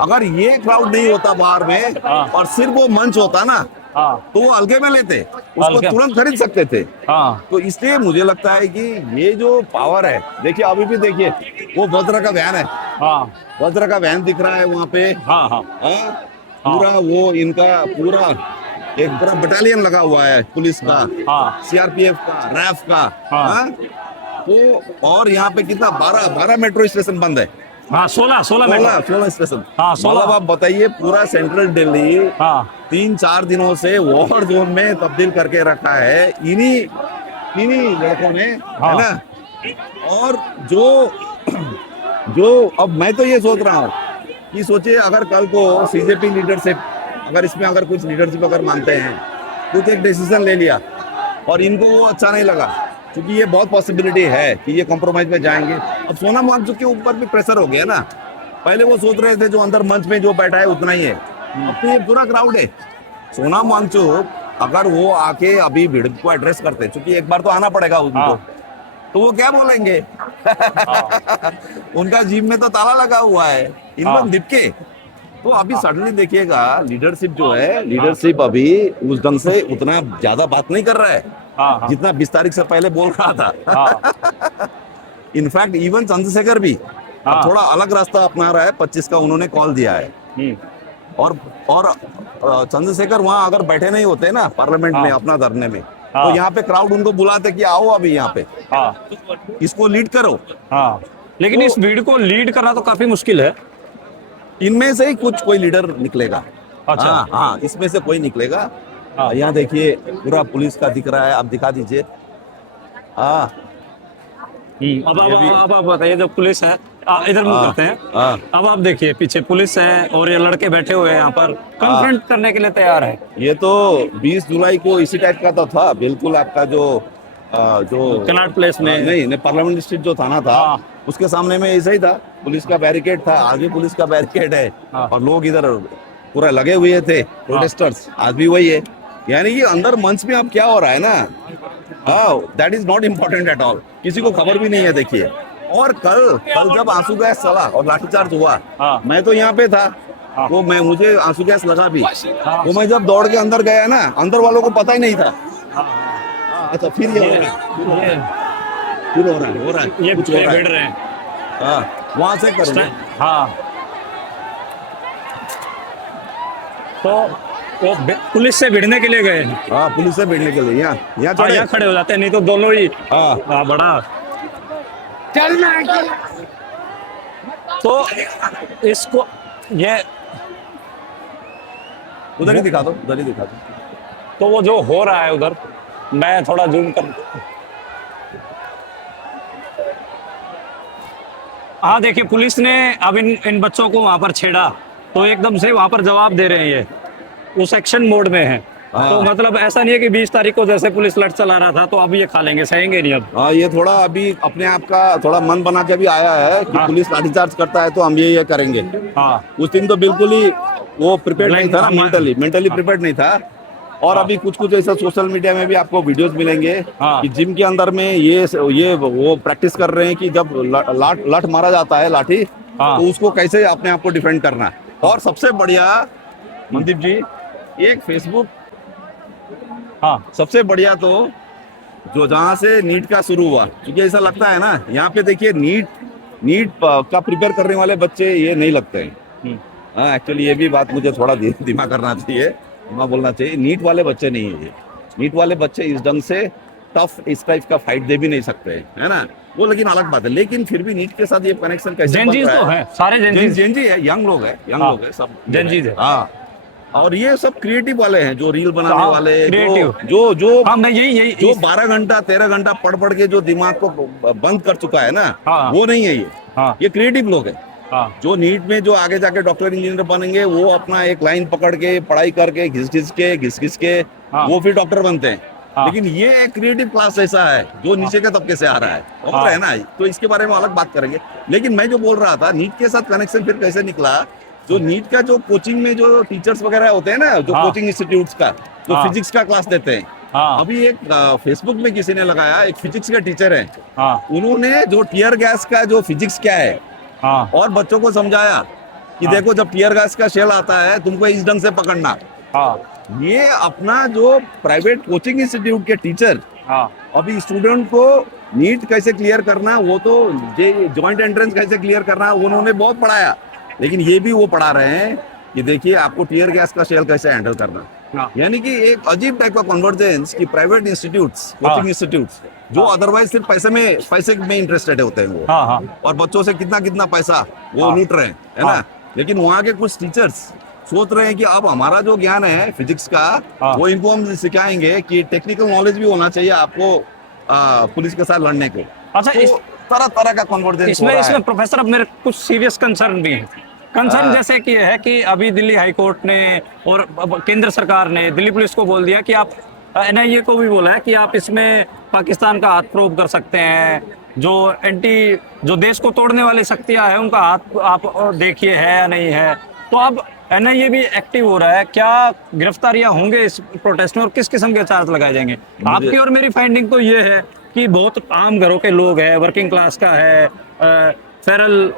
अगर ये क्राउड नहीं होता बाहर में, और सिर्फ वो मंच होता ना, तो वो हल्के में लेते, उसको तुरंत खरीद सकते थे। तो इसलिए मुझे लगता है कि ये जो पावर है, देखिए अभी भी देखिए वो वज्र का वैन है, वज्र का वैन दिख रहा है वहाँ पे। पूरा वो इनका पूरा एक पूरा बटालियन लगा हुआ है पुलिस का, सीआरपीएफ का, रैफ का। तो और यहाँ पे कितना 12 मेट्रो स्टेशन बंद है। 16 स्टेशन। मतलब आप बताइए, पूरा सेंट्रल दिल्ली 3-4 दिनों से वॉर जोन में तब्दील करके रखा है इन्हीं लड़कों ने, है ना। और जो अब मैं तो ये सोच रहा हूँ कि सोचिए, अगर कल को सीजेपी लीडरशिप, अगर इसमें अगर कुछ लीडरशिप अगर मानते हैं, कुछ एक डिसीजन ले लिया और इनको वो अच्छा नहीं लगा, क्योंकि ये बहुत पॉसिबिलिटी है कि ये कॉम्प्रोमाइज में जाएंगे। अब सोनम वांगचुक के ऊपर भी प्रेशर हो गया ना। पहले वो सोच रहे थे जो अंदर मंच में जो बैठा है उतना ही है, अब तो ये पूरा क्राउड है, सोनम वांगचुक अगर वो आके अभी भीड़ को एड्रेस करते, क्योंकि एक बार तो आना पड़ेगा उनको, हाँ। तो वो क्या बोलेंगे? उनका जिम में तो ताला लगा हुआ है, इन हाँ। लोग दिपके। तो अभी सडनली देखिएगा लीडरशिप जो है, लीडरशिप अभी उस ढंग से उतना ज्यादा बात नहीं कर रहा है हाँ, हाँ, जितना 20 तारीख से पहले बोल रहा था। हाँ, इनफैक्ट इवन चंद्रशेखर भी हाँ। अब थोड़ा अलग रास्ता अपना रहा है, 25 का उन्होंने कॉल दिया है। हम्म, और चंद्रशेखर वहां अगर बैठे नहीं होते ना पार्लियामेंट में हाँ। अपना धरने में, हाँ। तो यहाँ पे क्राउड उनको बुलाते कि आओ अभी यहाँ पे हाँ, इसको लीड करो। हाँ। लेकिन तो- इस भीड़ को लीड करना तो काफी मुश्किल है। इनमें से ही कोई लीडर निकलेगा। अच्छा। हाँ हाँ, इसमें से कोई निकलेगा। हाँ। यहाँ देखिए पूरा पुलिस का दिख रहा है, आप दिखा दीजिए। हाँ अब आप बताइए, जो पुलिस है, इधर मुंह हाँ, करते हैं। हाँ। अब आप देखिए पीछे पुलिस है और ये लड़के बैठे हुए हैं यहाँ पर, कन्फ्रंट करने के लिए तैयार है। ये तो 20 जुलाई को इसी टाइप का तो था बिल्कुल, आपका जो कनॉट प्लेस में। नहीं पार्लियामेंट स्ट्रीट जो थाना था, हाँ। उसके सामने में ऐसा ही था, पुलिस का बैरिकेड था, आगे पुलिस का बैरिकेड है। हाँ। और लोग इधर पूरा लगे हुए थे प्रोटेस्टर्स, आज भी वही है। यानी कि अंदर मंच में अब क्या हो रहा है ना, that is not important at all, किसी को खबर भी नहीं है। देखिए, और कल जब आंसू गैस चला और लाठीचार्ज हुआ, हाँ। मैं तो यहाँ पे था, हाँ। तो मुझे आंसू गैस लगा भी, हाँ। तो मैं जब दौड़ के अंदर गया ना, अंदर वालों को पता ही नहीं था। हाँ। अच्छा, फिर ये हो रहा है, फिर हो रहा है, ये कुछ हो रहा है। भिड़ रहे हैं। हाँ, वहां से करेंगे। हाँ, तो वो पुलिस से भिड़ने के लिए गए। हाँ, पुलिस से भिड़ने के लिए यहाँ हाँ, चढ़े। यहाँ खड़े हो जाते हैं, नहीं तो दोनों ही। हाँ, हाँ, बड़ा। तो इसको ये उधर ही दिखा दो, उधर ही दिखा दो। तो वो जो हो रहा है उधर, मैं थोड़ा जूम कर। हाँ, देखिए पुलिस ने अब इन बच्चों को वहां पर छेड़ा, तो एकदम से वहां पर जवाब दे रहे हैं। ये उस एक्शन मोड में है। हाँ। तो मतलब ऐसा नहीं है कि 20 तारीख को जैसे पुलिस लट चला रहा था तो अब ये खा लेंगे, सहेंगे नहीं अब। हाँ, ये थोड़ा अभी अपने आप का थोड़ा मन बना के भी आया है कि हाँ। पुलिस लाठीचार्ज करता है तो हम ये करेंगे। हाँ, उस दिन तो बिल्कुल ही वो प्रिपेयर्ड नहीं था ना, Blind- मेंटली प्रिपेयर्ड नहीं था। और हाँ। अभी कुछ ऐसा सोशल मीडिया में भी आपको वीडियोस मिलेंगे हाँ। कि जिम के अंदर में ये वो प्रैक्टिस कर रहे हैं कि जब लठ मारा जाता है, लाठी, हाँ। तो उसको कैसे अपने आप को डिफेंड करना है। और सबसे बढ़िया मनदीप जी, एक फेसबुक, हाँ, सबसे बढ़िया तो जो जहाँ से नीट का शुरू हुआ, क्योंकि ऐसा लगता है ना, यहाँ पे देखिए नीट का प्रिपेयर करने वाले बच्चे ये नहीं लगते हैं। हाँ, एक्चुअली ये भी बात मुझे थोड़ा दिमाग करना चाहिए, दिमाग बोलना चाहिए। नीट वाले बच्चे नहीं है ये, नीट वाले बच्चे इस ढंग से टफ इस टाइप का फाइट दे भी नहीं सकते, है ना वो, लेकिन अलग बात है। लेकिन फिर भी नीट के साथ ये कनेक्शन कैसे बन जेनजीज रहा तो है, सारे जेनजीज। जेनजी है, यंग लोग है, हाँ, लोग है सब, जेनजीज है। हाँ। और ये सब क्रिएटिव वाले हैं, जो रील बनाने हाँ, वाले, creative। जो हाँ, मैं यही जो 12 घंटा 13 घंटा पढ़ के जो दिमाग को बंद कर चुका है ना, हाँ। वो नहीं है ये। हाँ, ये क्रिएटिव लोग हैं। हाँ, जो नीट में जो आगे जाके डॉक्टर इंजीनियर बनेंगे, वो अपना एक लाइन पकड़ के पढ़ाई करके घिस के हाँ। वो फिर डॉक्टर बनते हैं। हाँ। लेकिन ये एक क्रिएटिव क्लास ऐसा है जो नीचे के तबके से आ रहा है, हाँ। है ना, तो इसके बारे में अलग बात करेंगे। लेकिन मैं जो बोल रहा था, नीट के साथ कनेक्शन फिर कैसे निकला, जो नीट का जो कोचिंग में जो टीचर्स वगैरह होते हैं ना, जो हाँ। कोचिंग इंस्टीट्यूट्स का जो हाँ। फिजिक्स का क्लास देते हैं, हाँ, अभी एक फेसबुक में किसी ने लगाया, एक फिजिक्स के टीचर है, हाँ, उन्होंने जो टीयर गैस का जो फिजिक्स क्या है हाँ, और बच्चों को समझाया कि हाँ। देखो, जब टीयर गैस का शेल आता है तुमको इस ढंग से पकड़ना। हाँ, ये अपना जो प्राइवेट कोचिंग इंस्टीट्यूट के टीचर हाँ, अभी स्टूडेंट को नीट कैसे क्लियर करना, वो तो जॉइंट एंट्रेंस कैसे क्लियर करना, उन्होंने बहुत पढ़ाया। लेकिन ये भी वो पढ़ा रहे हैं कि देखिए आपको टीयर गैस का शेल कैसे हैंडल करना। हाँ। यानी कि एक अजीब टाइप का कन्वर्जेंस कि प्राइवेट इंस्टीट्यूट्स, कोचिंग इंस्टीट्यूट्स जो अदरवाइज सिर्फ पैसे में इंटरेस्टेड होते हैं वो, हाँ, हाँ, और बच्चों से कितना पैसा वो हाँ। लूट रहे हैं, है ना। हाँ। लेकिन वहाँ के कुछ टीचर्स सोच रहे हैं कि अब हमारा जो ज्ञान है फिजिक्स का, हाँ। वो इनको हम सिखाएंगे कि टेक्निकल नॉलेज भी होना चाहिए आपको पुलिस के साथ लड़ने को। अच्छा, तो तरह तरह का कन्वर्जेंस हो रहा है। इसमें प्रोफेसर अब मेरे कुछ सीरियस कंसर्न भी है। कंसर्न जैसे कि है कि अभी दिल्ली हाई कोर्ट ने और अब केंद्र सरकार ने दिल्ली पुलिस को बोल दिया कि आप, एनआईए को भी बोला है कि आप इसमें पाकिस्तान का हाथ प्रोब कर सकते हैं, जो देश को तोड़ने वाली शक्तियां हैं उनका हाथ आप देखिए है या नहीं है। तो अब एनआईए भी एक्टिव हो रहा है, क्या गिरफ्तारियां होंगे इस प्रोटेस्ट में और किस किस्म के चार्ज लगाए जाएंगे? आपकी और मेरी फाइंडिंग तो ये है कि बहुत आम घरों के लोग हैं, वर्किंग क्लास का है, फेरल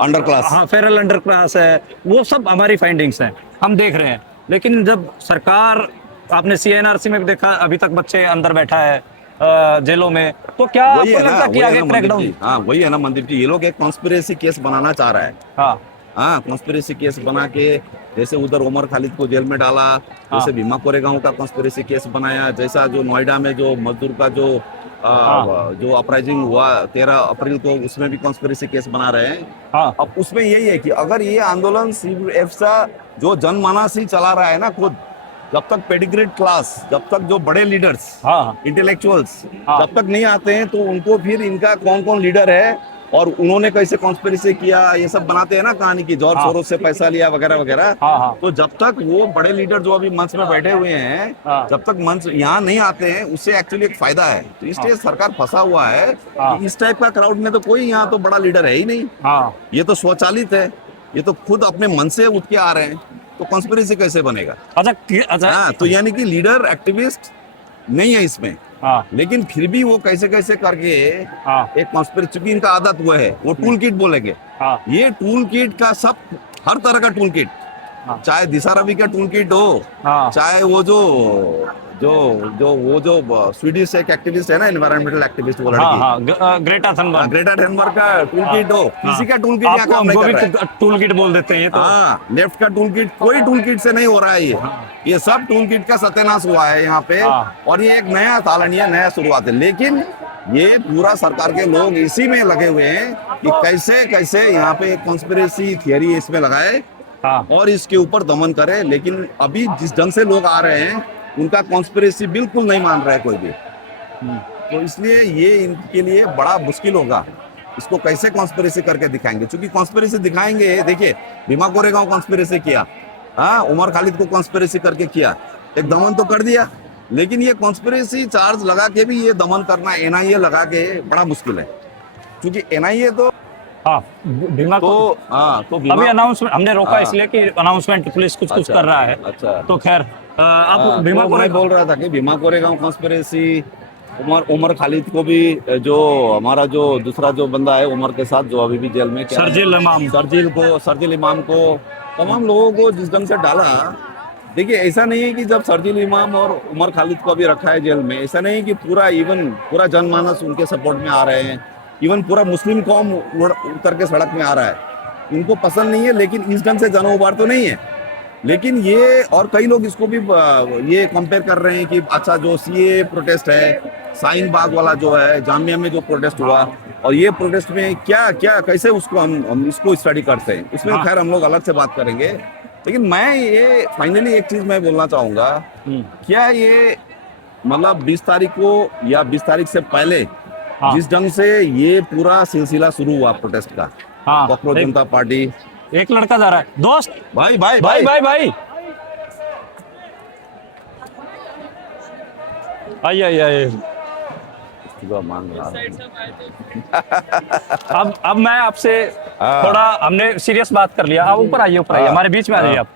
अंडर क्लास, हाँ फेरल अंडर क्लास है, वो सब हमारी फाइंडिंग्स हैं, हम देख रहे हैं। लेकिन जब सरकार, आपने सीएनआरसी में भी देखा, अभी तक बच्चे अंदर बैठा है जेलों में, तो क्या वही आपको है ना, लगता है कि वही है आगे ना मंदिर क्रैकडाउन? जी। हाँ वही है ना मंदिर जी, ये लोग एक कॉन्स्पिरेसी केस बनाना चाह रहा है। हाँ हाँ कॉन्स्पिरेसी केस बना के, जैसे उधर उमर खालिद को जेल में डाला, जैसे भीमा कोरेगांव का कॉन्स्पिरेसी केस बनाया, जैसा जो नोएडा में जो मजदूर का जो जो अपराइजिंग हुआ 13 अप्रैल को, उसमें भी कॉन्स्पिरेसी केस बना रहे हैं। हाँ अब उसमें यही है कि अगर ये आंदोलन सिर्फ ऐसा जो जनमानस ही चला रहा है ना खुद, जब तक पेडिग्रेड क्लास, जब तक जो बड़े लीडर्स, हाँ इंटेलेक्चुअल्स हाँ। जब तक नहीं आते हैं, तो उनको फिर इनका कौन कौन लीडर है और उन्होंने कैसे कॉन्स्पिरेसी किया, ये सब बनाते हैं ना कहानी की, जॉर्ज हाँ। सोरोस से पैसा लिया वगैरह वगैरह। हाँ हाँ तो जब तक वो बड़े लीडर जो अभी मंच में बैठे हुए हैं, हाँ। जब तक मंच यहाँ नहीं आते हैं, उससे एक्चुअली एक फायदा है। तो इसलिए सरकार फंसा हुआ है हाँ। कि इस टाइप का क्राउड में तो कोई यहाँ तो बड़ा लीडर है ही नहीं, हाँ ये तो स्वचालित है, ये तो खुद अपने मन से उठ के आ रहे हैं, तो कॉन्स्पिरेसी कैसे बनेगा? अच्छा हाँ, तो यानी कि लीडर एक्टिविस्ट नहीं है इसमें, हाँ लेकिन फिर भी वो कैसे कैसे करके हाँ एक कॉन्स्पिरेसी, चूंकि इनका आदत हुआ है, वो टूल किट बोलेंगे। हाँ ये टूल किट का सब, हर तरह का टूल किट, हाँ। चाहे दिशा रवि का टूल किट हो, हाँ चाहे वो जो स्वीडिश एक एक्टिविस्ट है ना, एनवायरमेंटल एक्टिविस्ट, वो हाँ लड़की, हाँ ग्रेटा थनबर्ग, ग्रेटा थनबर्ग का टूल किट हो, किसी का टूल किट यहाँ काम नहीं कर रहा है। टूल किट बोल देते हैं ये तो। हाँ, लेफ्ट का टूल किट कोई टूल किट से नहीं हो रहा है ये सब टूल किट का सत्यानाश हुआ है यहाँ पे। हाँ। और ये एक नया तालनिया, नया शुरुआत है, लेकिन ये पूरा सरकार के लोग इसी में लगे हुए हैं कि कैसे कैसे यहाँ पे कॉन्स्पिरेसी थियरी इसमें लगाए हाँ और इसके ऊपर दमन करे। लेकिन अभी जिस ढंग से लोग आ रहे हैं, उनका कॉन्स्पिरेसी बिल्कुल नहीं मान रहा है कोई भी, तो इसलिए ये इनके लिए बड़ा मुश्किल होगा, इसको कैसे कॉन्स्पिरेसी करके दिखाएंगे। क्योंकि कॉन्स्पिरेसी दिखाएंगे, देखिए भीमा कोरेगांव कॉन्स्पिरेसी किया, हाँ उमर खालिद को कॉन्स्पिरेसी करके किया, एक दमन तो कर दिया, लेकिन ये कॉन्स्पिरेसी चार्ज लगा के भी ये दमन करना एनआईए लगा के बड़ा मुश्किल है, क्योंकि एनआईए तो हाँ भीमा तो हाँ तो भीमा, अभी अनाउंसमेंट हमने रोका हाँ। इसलिए कि अनाउंसमेंट पुलिस कुछ अच्छा, कर रहा है। अच्छा। तो खैर आप हाँ, भीमा तो को मैं बोल रहा था कि भीमा कोरेगांव कॉन्स्पिरेसी, उमर खालिद को भी, जो हमारा जो दूसरा जो बंदा है उमर के साथ, जो अभी भी जेल में, शर्जील इमाम, शर्जील इमाम को, तमाम लोगों को जिस ढंग से डाला। देखिए ऐसा नहीं है कि जब शर्जील इमाम और उमर खालिद को भी रखा है जेल में, ऐसा नहीं है कि पूरा जनमानस उनके सपोर्ट में आ रहे हैं, इवन पूरा मुस्लिम कौम उतर के सड़क में आ रहा है, इनको पसंद नहीं है, लेकिन इस ढंग से जन उबार तो नहीं है। लेकिन ये और कई लोग इसको भी ये कंपेयर कर रहे हैं कि अच्छा जो सीए प्रोटेस्ट है, शाहीन बाग वाला जो है, जामिया में जो प्रोटेस्ट हुआ, और ये प्रोटेस्ट में क्या क्या कैसे उसको हम इसको स्टडी करते हैं, उसमें खैर हम लोग अलग से बात करेंगे। लेकिन मैं ये फाइनली एक चीज मैं बोलना चाहूंगा, क्या ये मतलब 20 तारीख को या 20 तारीख से पहले जिस ढंग से ये पूरा सिलसिला शुरू हुआ प्रोटेस्ट का, हाँ कॉकरोच जनता पार्टी, एक लड़का जा रहा है, दोस्त भाई भाई भाई भाई भाई आइए आइए। मांग रहा अब मैं आपसे हाँ। थोड़ा, हमने सीरियस बात कर लिया, अब ऊपर आइए हाँ। हमारे बीच में आ जाइए आप।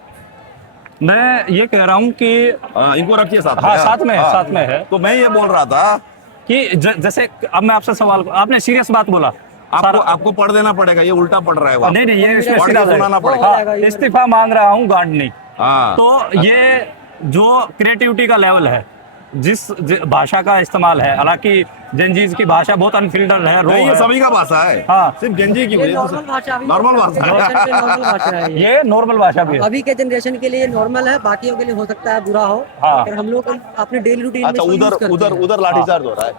मैं ये कह रहा हूँ कि इनको रखिए साथ में। हाँ साथ में है, हाँ। साथ में है तो मैं ये बोल रहा था कि जैसे अब मैं आपसे सवाल, आपने सीरियस बात बोला, आपको पढ़ देना पड़ेगा, ये उल्टा पढ़ रहा है वो। नहीं नहीं ये इसमें पढ़ के सीधा सुनाना पड़ेगा। हाँ, इस्तीफा मांग रहा हूँ गांडनी। हाँ। तो ये जो क्रिएटिविटी का लेवल है, जिस भाषा का इस्तेमाल है, हालांकि जेनजीज की भाषा बहुत अनफिल्टर्ड है, रो नहीं, ये है। सभी का भाषा है, हाँ। सिर्फ जेनजी की वजह नॉर्मल भाषा से, नॉर्मल भाषा है। नॉर्मल भाषा है ये। ये नॉर्मल भाषा भी है। अभी के जनरेशन के लिए नॉर्मल है, बाकियों के लिए हो सकता है बुरा हो, हाँ। पर हम लोग अपने डेली रूटीन में अच्छा, इसको use उधर करते उधर हैं। उधर लाठीचार्ज हो रहा है।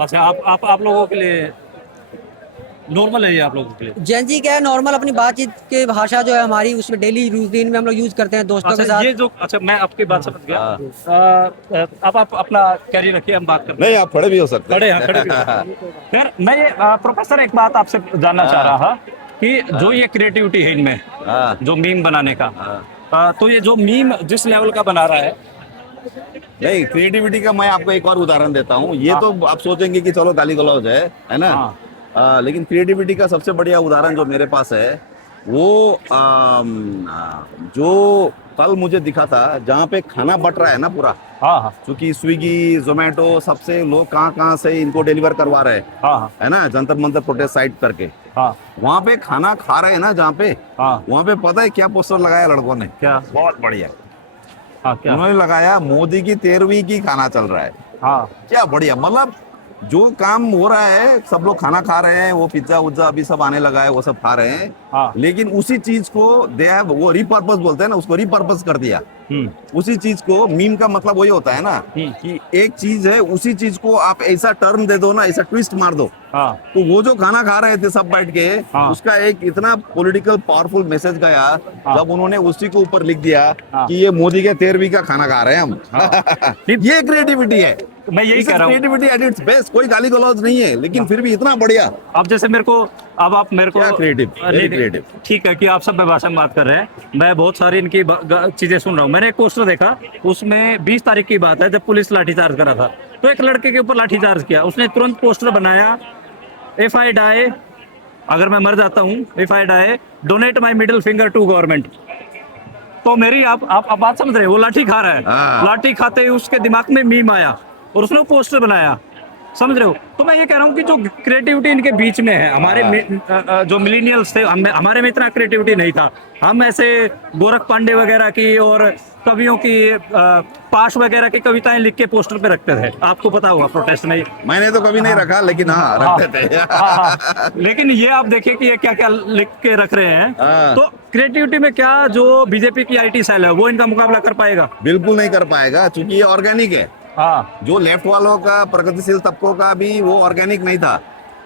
अच्छा आप लोगों के लिए नॉर्मल है ये, आप लोगों के लिए? जेनजी क्या है, नॉर्मल अपनी बातचीत की भाषा जो है हमारी, उसमें डेली रूटीन में हम लोग यूज करते हैं दोस्तों के अच्छा साथ। ये जो, अच्छा मैं आपकी बात समझ गया। अब आप अपना कैरियर रखिए, हम बात करते हैं। नहीं, आप खड़े भी हो सकते खड़े हैं, खड़े भी हैं। फिर मैं ये प्रोफेसर एक बात आपसे जानना चाह रहा था कि जो ये क्रिएटिविटी है इनमें, हाँ। जो मीम बनाने का, तो ये जो मीम जिस लेवल का बना रहा है, नहीं, क्रिएटिविटी का मैं आपको एक और उदाहरण देता हूँ। ये तो आप सोचेंगे कि चलो गाली गलौज है ना, लेकिन क्रिएटिविटी का सबसे बढ़िया उदाहरण जो मेरे पास है, वो जो कल मुझे दिखा था जहाँ पे खाना बट रहा है ना पूरा, हाँ हाँ क्योंकि स्विगी जोमेटो सबसे लोग कहाँ से इनको डिलीवर करवा रहे हैं, हाँ हाँ है ना, जंतर मंतर प्रोटेस्ट साइट करके हाँ वहाँ पे खाना खा रहे हैं ना, जहाँ पे हाँ वहाँ पे पता है क्या पोस्टर लगाया लड़कों ने? क्या? बहुत बढ़िया, हाँ क्या? उन्होंने लगाया मोदी की 13वीं की खाना चल रहा है। हाँ क्या बढ़िया, मतलब जो काम हो रहा है सब लोग खाना खा रहे हैं, वो पिज्जा उज्जा अभी सब आने लगा है, वो सब खा रहे हैं, हाँ लेकिन उसी चीज को दे हैव वो रिपर्पस बोलते हैं ना, उसको रिपर्पस कर दिया। उसी चीज को, मीम का मतलब वही होता है ना कि एक चीज है, उसी चीज को आप ऐसा टर्म दे दो ना, ऐसा ट्विस्ट मार दो, हाँ तो वो जो खाना खा रहे थे सब बैठ के, हाँ। उसका एक इतना पॉलिटिकल पावरफुल मैसेज गया हाँ। जब उन्होंने उसी के ऊपर लिख दिया हाँ। कि ये मोदी के 13वीं का खाना खा रहे हैं हम। ये क्रिएटिविटी है, मैं यही कह रहा हूँ। क्रिएटिविटी एट इट्स बेस्ट, कोई गाली गलौज नहीं है, लेकिन फिर भी इतना बढ़िया। अब जैसे मेरे को, अब आप मेरे को क्या creative, very नहीं, creative। ठीक है कि आप सब भाषा में बात कर रहे हैं, मैं बहुत सारी इनकी चीजें सुन रहा हूँ। मैंने एक पोस्टर देखा, उसमें 20 तारीख की बात है जब पुलिस लाठीचार्ज करा था, तो एक लड़के के ऊपर लाठीचार्ज किया, उसने तुरंत पोस्टर बनाया, इफ आई डाई, अगर मैं मर जाता हूँ, if I die donate my middle finger to government. तो मेरी आप बात समझ रहे हैं, वो लाठी खा रहा है, हाँ। लाठी खाते ही उसके दिमाग में मीम आया और उसने वो पोस्टर बनाया, समझ रहे हो? तो मैं ये कह रहा हूँ कि जो क्रिएटिविटी इनके बीच में है, जो मिलीनियल्स थे, हमारे में इतना क्रिएटिविटी नहीं था। हम ऐसे गोरख पांडे वगैरह की और कवियों की पाश वगैरह की कविताएं लिख के पोस्टर पे रखते थे, आपको पता होगा प्रोटेस्ट में। मैंने तो कभी नहीं रखा, लेकिन हाँ रखते थे। हाँ। लेकिन ये आप देखिए कि ये क्या क्या लिख के रख रहे हैं। हाँ। तो क्रिएटिविटी में क्या जो बीजेपी की IT सेल है वो इनका मुकाबला कर पाएगा? बिल्कुल नहीं कर पाएगा, क्योंकि ये ऑर्गेनिक है। हाँ जो लेफ्ट वालों का, प्रगतिशील तबकों का भी वो ऑर्गेनिक नहीं था।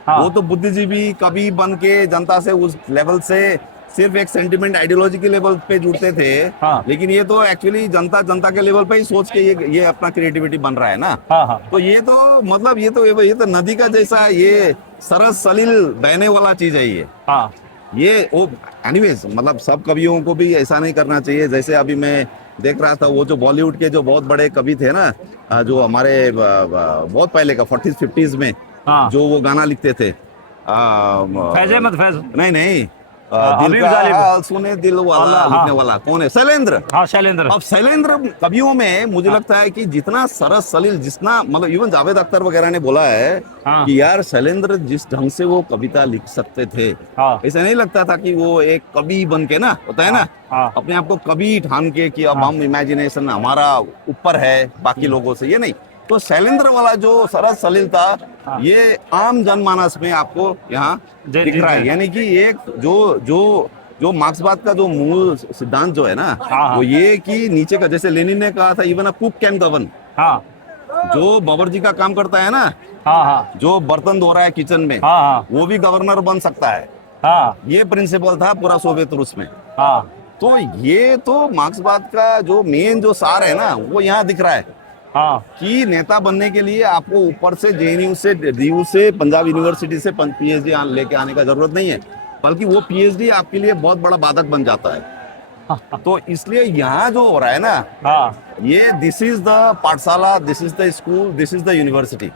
हाँ। वो तो बुद्धिजीवी कवि बन के जनता से उस लेवल से सिर्फ एक सेंटिमेंट आइडियोलॉजी के लेवल पे जुड़ते थे। हाँ। लेकिन ये तो एक्चुअली जनता के लेवल पे ही सोच के ये अपना क्रिएटिविटी बन रहा है ना। हाँ हाँ तो ये तो मतलब ये तो नदी का जैसा ये सरस सलील बहने वाला चीज है ये। हाँ ये वो एनीवेज, मतलब सब कवियों को भी ऐसा नहीं करना चाहिए। जैसे अभी मैं देख रहा था, वो जो बॉलीवुड के जो बहुत बड़े कवि थे ना, जो हमारे बहुत पहले का 40s 50s में, हाँ। जो वो गाना लिखते थे, फैज अहमद फैज, नहीं दिल हबीब का जालिब। हाल सुने दिल वाला हाँ। लिखने वाला कौन है? शैलेंद्र। हाँ शैलेंद्र। अब शैलेंद्र कवियों में मुझे लगता है कि जितना सरस सलील, जितना मतलब इवन जावेद अख्तर वगैरह ने बोला है हाँ। कि यार शैलेंद्र जिस ढंग से वो कविता लिख सकते थे, हाँ। ऐसा नहीं लगता था कि वो एक कवि बन के ना, होता है ना, हाँ। अपने आप को कवि ठान के कि अब हम इमेजिनेशन हमारा ऊपर है बाकी लोगों से, ये नहीं। तो शैलेंद्र वाला जो सरस सलील था, ये आम जनमानस में आपको यहाँ दिख रहा है। यानी कि एक जो मार्क्सवाद का जो मूल सिद्धांत जो है ना, वो ये कि नीचे का, जैसे लेनिन ने कहा था, even a cook can govern. हाँ जो बाबर जी का काम करता है ना, हाँ हाँ जो बर्तन धो रहा है किचन में, हाँ हाँ वो भी गवर्नर बन सकता है। हाँ ये प्रिंसिपल था पूरा सोवियत रूस में। हाँ तो ये तो मार्क्सवाद का जो मेन जो सार है ना, वो यहाँ दिख रहा है हाँ कि नेता बनने के लिए आपको ऊपर से JNU से, DU से, पंजाब यूनिवर्सिटी से PhD लेके आने का जरूरत नहीं है, बल्कि वो PhD आपके लिए बहुत बड़ा बाधक बन जाता है। तो इसलिए यहाँ जो हो रहा है ना, हाँ ये दिस इज द पाठशाला, this is the school, this is the university.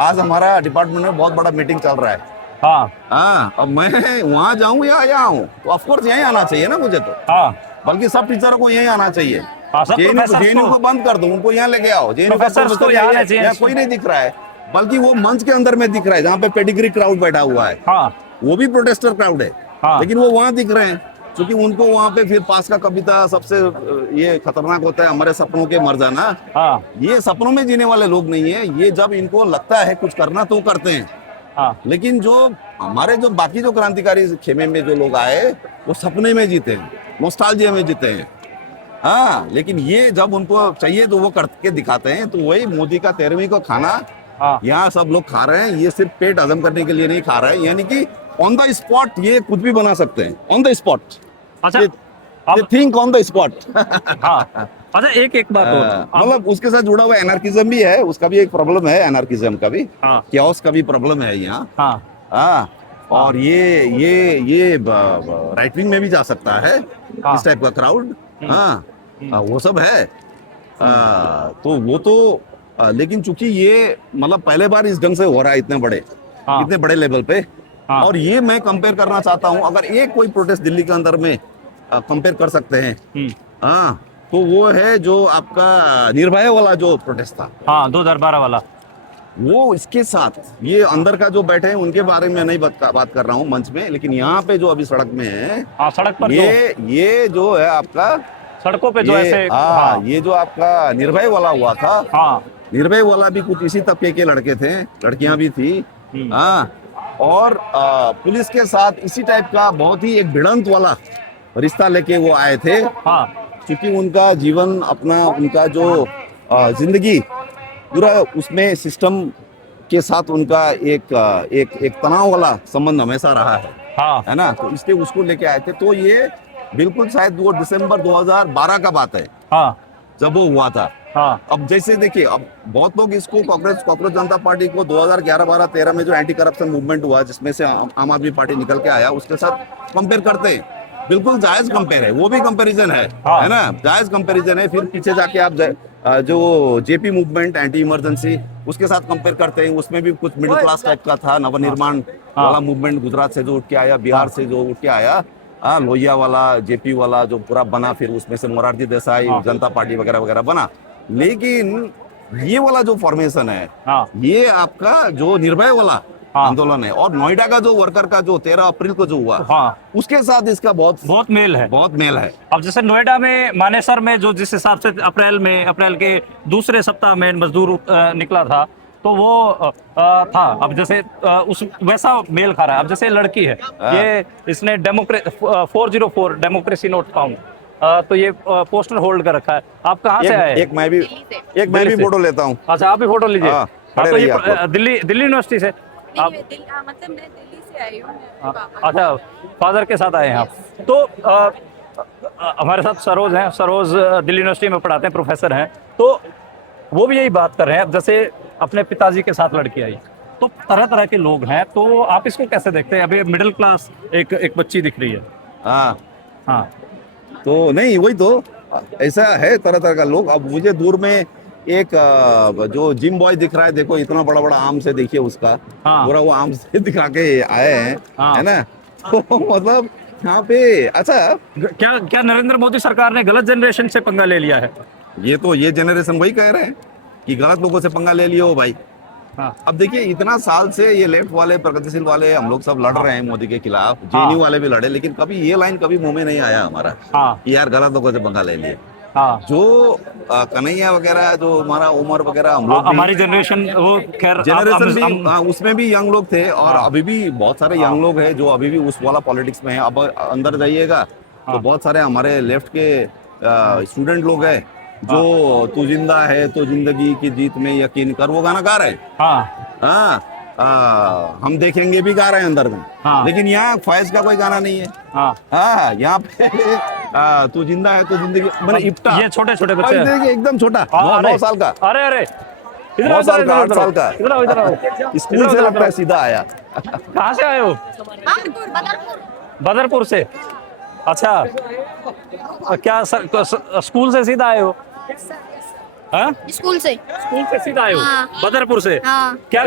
आज हमारा डिपार्टमेंट में बहुत बड़ा मीटिंग चल रहा है। हाँ अब मैं वहाँ जाऊँ या यहाँ आऊँ, तो ऑफकोर्स यहीं आना चाहिए ना मुझे तो, हाँ बल्कि सब टीचरों को यहीं आना चाहिए। हाँ, सब प्रोफेसर्स JNU को बंद कर दो, उनको यहाँ लेके आओ। JNU का प्रोफेसर्स को प्रोफेसर यहाँ यहाँ चाहिए। यहाँ कोई नहीं दिख रहा है, बल्कि वो मंच के अंदर में दिख रहा है जहाँ पे पेडिग्री क्राउड बैठा हुआ है। हाँ वो भी प्रोटेस्टर क्राउड है, हाँ। लेकिन वो वहाँ दिख रहे हैं, क्योंकि उनको वहाँ पे फिर पास का कविता सबसे ये खतरनाक होता है, हमारे सपनों के मर जाना। हाँ ये सपनों में जीने वाले लोग नहीं है, ये जब इनको लगता है कुछ करना तो करते हैं। हाँ लेकिन जो हमारे जो बाकी जो क्रांतिकारी खेमे में जो लोग आए, वो सपने में जीते हैं, नॉस्टैल्जिया में जीते हैं। हाँ, लेकिन ये जब उनको चाहिए तो वो करके दिखाते हैं। तो वही मोदी का 13वीं को खाना हाँ यहाँ सब लोग खा रहे हैं। ये सिर्फ पेट हजम करने के लिए नहीं खा रहे हैं, यानी कि ऑन द स्पॉट ये कुछ भी बना सकते हैं, ऑन द स्पॉट। अच्छा थिंक ऑन द स्पॉट। हाँ अच्छा एक बात और, मतलब उसके साथ जुड़ा हुआ एनार्किज्म भी है, उसका भी एक प्रॉब्लम है, एनार्किज्म का भी, हाँ chaos का भी प्रॉब्लम है यहाँ। हाँ हाँ, और ये राइट विंग में भी जा सकता है, इस टाइप का क्राउड। हाँ, वो सब है। तो वो तो लेकिन चूंकि ये मतलब पहले बार इस ढंग से हो रहा है, इतने बड़े लेवल पे, हाँ। और ये मैं कंपेयर करना चाहता हूँ, अगर एक कोई प्रोटेस्ट दिल्ली के अंदर में कंपेयर कर सकते हैं, हाँ, तो वो है जो आपका निर्भया वाला जो प्रोटेस्ट था, हाँ 2012 वाला। वो इसके साथ ये अंदर का जो बैठे हैं उनके बारे में नहीं बात कर रहा हूँ मंच में, लेकिन यहाँ पे जो अभी सड़क में है, हाँ सड़क पर ये जो है आपका सड़कों पे जो ऐसे, हाँ, ये जो आपका निर्भय वाला हुआ था, हाँ निर्भय वाला भी कुछ इसी तबके के लड़के थे, लड़कियां भी थी, हाँ, और पुलिस के साथ इसी टाइप का बहुत ही एक भिड़ंत वाला रिश्ता लेके वो आए थे। हाँ क्योंकि उनका जीवन अपना, उनका जो जिंदगी पूरा उसमें सिस्टम के साथ उनका एक तनाव वाला संबंध हमेशा रहा है ना, तो इसलिए उसको लेके आए थे। तो ये बिल्कुल शायद वो दिसंबर 2012 का बात है, हाँ जब वो हुआ था। हाँ अब जैसे देखिए, अब बहुत लोग इसको कांग्रेस जनता पार्टी को 2011, 12, 13 में जो एंटी करप्शन मूवमेंट हुआ, जिसमें से आम आदमी पार्टी निकल के आया, उसके साथ कंपेयर करते हैं। बिल्कुल जायज कंपेयर है, वो भी कंपैरिजन है ना, जायज कंपैरिजन है। फिर पीछे जाके आप जो जेपी मूवमेंट एंटी इमरजेंसी, उसके साथ कंपेयर करते हैं, उसमें भी कुछ मिडिल क्लास टाइप का था, नवनिर्माण वाला मूवमेंट गुजरात से जो उठ के आया, बिहार से जो उठ के आया, लोहिया वाला, जेपी वाला जो पूरा बना, फिर उसमें से मोरारजी देसाई, जनता पार्टी वगैरह वगैरह बना। लेकिन ये वाला जो फॉर्मेशन है, ये आपका जो निर्भय वाला आंदोलन है, और नोएडा का जो वर्कर का जो 13 अप्रैल को जो हुआ, उसके साथ इसका बहुत मेल है, बहुत मेल है। अब जैसे नोएडा में मानेसर में जो जिस हिसाब से अप्रैल के दूसरे सप्ताह में मजदूर निकला था, तो वो था। अब जैसे उस वैसा मेल खा रहा है। अब जैसे लड़की है, ये इसने 404 डेमोक्रेसी नोट फाउंड, तो ये पोस्टर होल्ड कर रखा है। आप कहाँ से आए? एक मैं भी फोटो लेता हूँ। अच्छा, आप भी फोटो लीजिए। तो ये दिल्ली यूनिवर्सिटी से आप? मतलब मैं दिल्ली से आई हूँ। अच्छा, फादर के साथ आए हैं आप। तो हमारे साथ सरोज हैं, सरोज दिल्ली यूनिवर्सिटी में पढ़ाते हैं, प्रोफेसर हैं। तो वो भी यही बात कर रहे हैं। अब जैसे अपने पिताजी के साथ लड़की आई, तो तरह तरह के लोग हैं, तो आप इसको कैसे देखते हैं? अभी मिडिल क्लास एक बच्ची दिख रही है। हाँ, तो नहीं, वही तो ऐसा है, तरह तरह का लोग। अब मुझे दूर में एक जो जिम बॉय दिख रहा है, देखो इतना बड़ा बड़ा आम से, देखिए उसका पूरा वो आम से दिखा के आए हैं, है ना। तो मतलब यहाँ पे अच्छा, क्या नरेंद्र मोदी सरकार ने गलत जनरेशन से पंगा ले लिया है? ये जेनरेशन वही कह रहे हैं कि गलत लोगों से पंगा ले लियो भाई। अब देखिए, इतना साल से ये लेफ्ट वाले, प्रगतिशील वाले, हम लोग सब लड़ रहे हैं मोदी के खिलाफ, जेएनयू वाले भी लड़े, लेकिन कभी ये लाइन कभी मुंह में नहीं आया हमारा कि यार गलत लोगों से पंगा ले लिए। जो कन्हैया वगैरह, जो हमारा उमर वगैरह, हम लोग हमारी जनरेशन, वो खैर जनरेशन भी उसमें भी यंग लोग थे, और अभी भी बहुत सारे यंग लोग हैं जो अभी भी उस वाला पॉलिटिक्स में है। अब अंदर जाइएगा तो बहुत सारे हमारे लेफ्ट के स्टूडेंट लोग हैं जो तू जिंदा है तो जिंदगी की जीत में यकीन कर, वो गाना गा रहे हैं। हम देखेंगे भी गा रहे हैं अंदर में, लेकिन यहाँ फैज का कोई गाना नहीं है। यहाँ पे तू जिंदा है तो जिंदगी, मैंने इप्टा, ये छोटे छोटे बच्चे हैं, एकदम छोटा, 9 साल का, अरे 9 साल का, 8 साल का, स्कूल से लगता है सीधा आया। कहाँ से आए हो? बदरपुर से। अच्छा, क्या स्कूल से सीधा आए हो? स्कूल से सीधा आए हो? बदरपुर से। क्या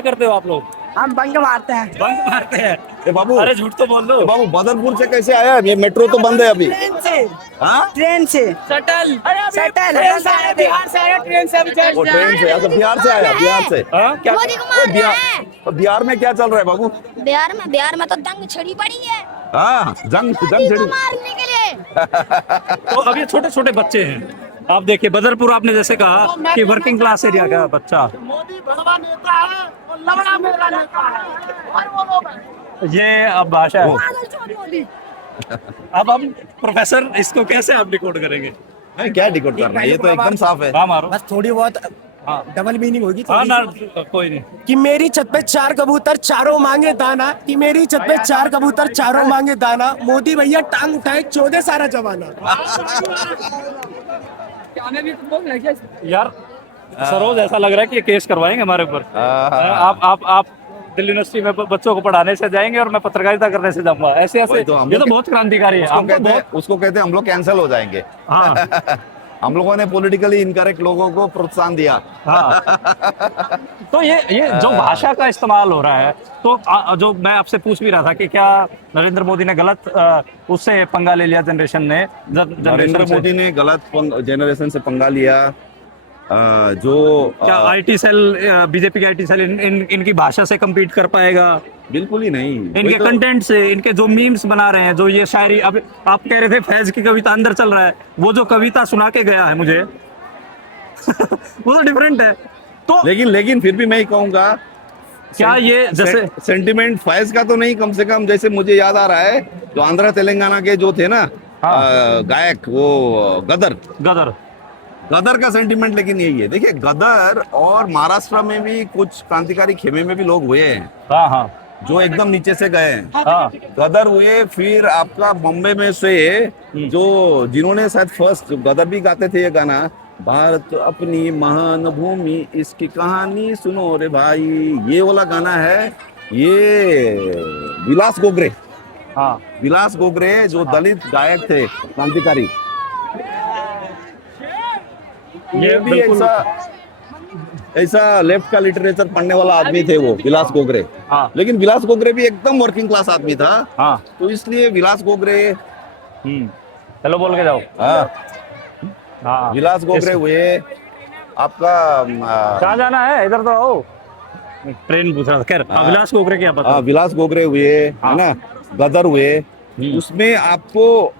करते हो आप लोग? हम बंक मारते हैं। बंक मारते हैं? ए बाबू, अरे झूठ तो बोल दो। बाबू, बदरपुर से कैसे आया? ये मेट्रो तो बंद है अभी। ट्रेन से शटल बिहार से आया, ट्रेन से वो ट्रेन से। अच्छा, बिहार से आया, बिहार से। क्या बिहार में क्या चल रहा है बाबू? बिहार में तो दंग छिड़ी पड़ी है। जंग मारने के लिए। तो अब ये छोटे छोटे बच्चे हैं, आप देखिए बदरपुर, आपने जैसे कहा कि वर्किंग क्लास एरिया का बच्चा, मोदी भगवान नेता है और लवड़ा मेरा नेता है, और वो लोग हैं। ये अब भाषा है। अब हम प्रोफेसर, इसको कैसे आप डिकोड करेंगे? क्या डिकोड करना है? ये तो एकदम साफ है। मारो बस थोड़ी बहुत डबल मीनिंग होगी। ना, कोई नहीं। कि मेरी छत पे 4 कबूतर चारों मांगे दाना, कि मेरी छत पे 4 कबूतर चारों मांगे दाना, मोदी भैया टांग उठाए 14 सारा जमाना। यार सरोज, ऐसा लग रहा है कि ये केस करवाएंगे हमारे ऊपर। आप दिल्ली यूनिवर्सिटी में बच्चों को पढ़ाने से जाएंगे और मैं पत्रकारिता करने से जाऊंगा, ऐसे ये तो बहुत क्रांतिकारी है। उसको कहते हैं हम लोग कैंसिल हो जाएंगे। हम लोगों ने पॉलिटिकली इनकरेक्ट लोगों को प्रोत्साहन दिया। हाँ। तो ये जो भाषा का इस्तेमाल हो रहा है, तो जो मैं आपसे पूछ भी रहा था कि क्या नरेंद्र मोदी ने गलत उससे पंगा ले लिया जनरेशन ने, नरेंद्र मोदी ने गलत जनरेशन से पंगा लिया। जो क्या आईटी सेल, बीजेपी के आईटी सेल इनकी भाषा से कम्पीट कर पाएगा? बिल्कुल ही नहीं। इनके कंटेंट से, इनके जो मीम्स बना रहे हैं, जो ये शायरी, अब आप कह रहे थे फैज की कविता अंदर चल रहा है, वो जो कविता सुना के गया है मुझे वो तो डिफरेंट है। तो लेकिन फिर भी मैं ही कहूंगा, क्या ये जैसे सेंटिमेंट फैज का तो नहीं, कम से कम जैसे मुझे याद आ रहा है जो आंध्र तेलंगाना के जो थे ना गायक, वो गदर का सेंटिमेंट लेकिन यही है। देखिए, गदर और महाराष्ट्र में भी कुछ क्रांतिकारी खेमे में भी लोग हुए हैं। हाँ हाँ, जो एकदम नीचे से गए हैं। हाँ, गदर हुए, फिर आपका बॉम्बे में से जो जिन्होंने शायद फर्स्ट गदर भी गाते थे ये गाना, भारत अपनी महान भूमि इसकी कहानी सुनो रे भाई, ये वाला गाना है। ये विलास गोगरे, हाँ, विलास गोगरे जो दलित गायक थे, क्रांतिकारी, ये भी ऐसा लेफ्ट का लिटरेचर पढ़ने वाला आदमी थे वो विलास गोगरे। हाँ, लेकिन विलास गोगरे भी एकदम वर्किंग क्लास आदमी था। हाँ, तो इसलिए विलास गोगरे, हेलो बोल के जाओ। हाँ, विलास गोगरे हुए आपका कहाँ जाना है, इधर तो आओ, ट्रेन पूछ रहा था। खैर, विलास गोगरे क्या पता। विलास गोगरे हुए, है ना, गदर हुए। उसमें आपको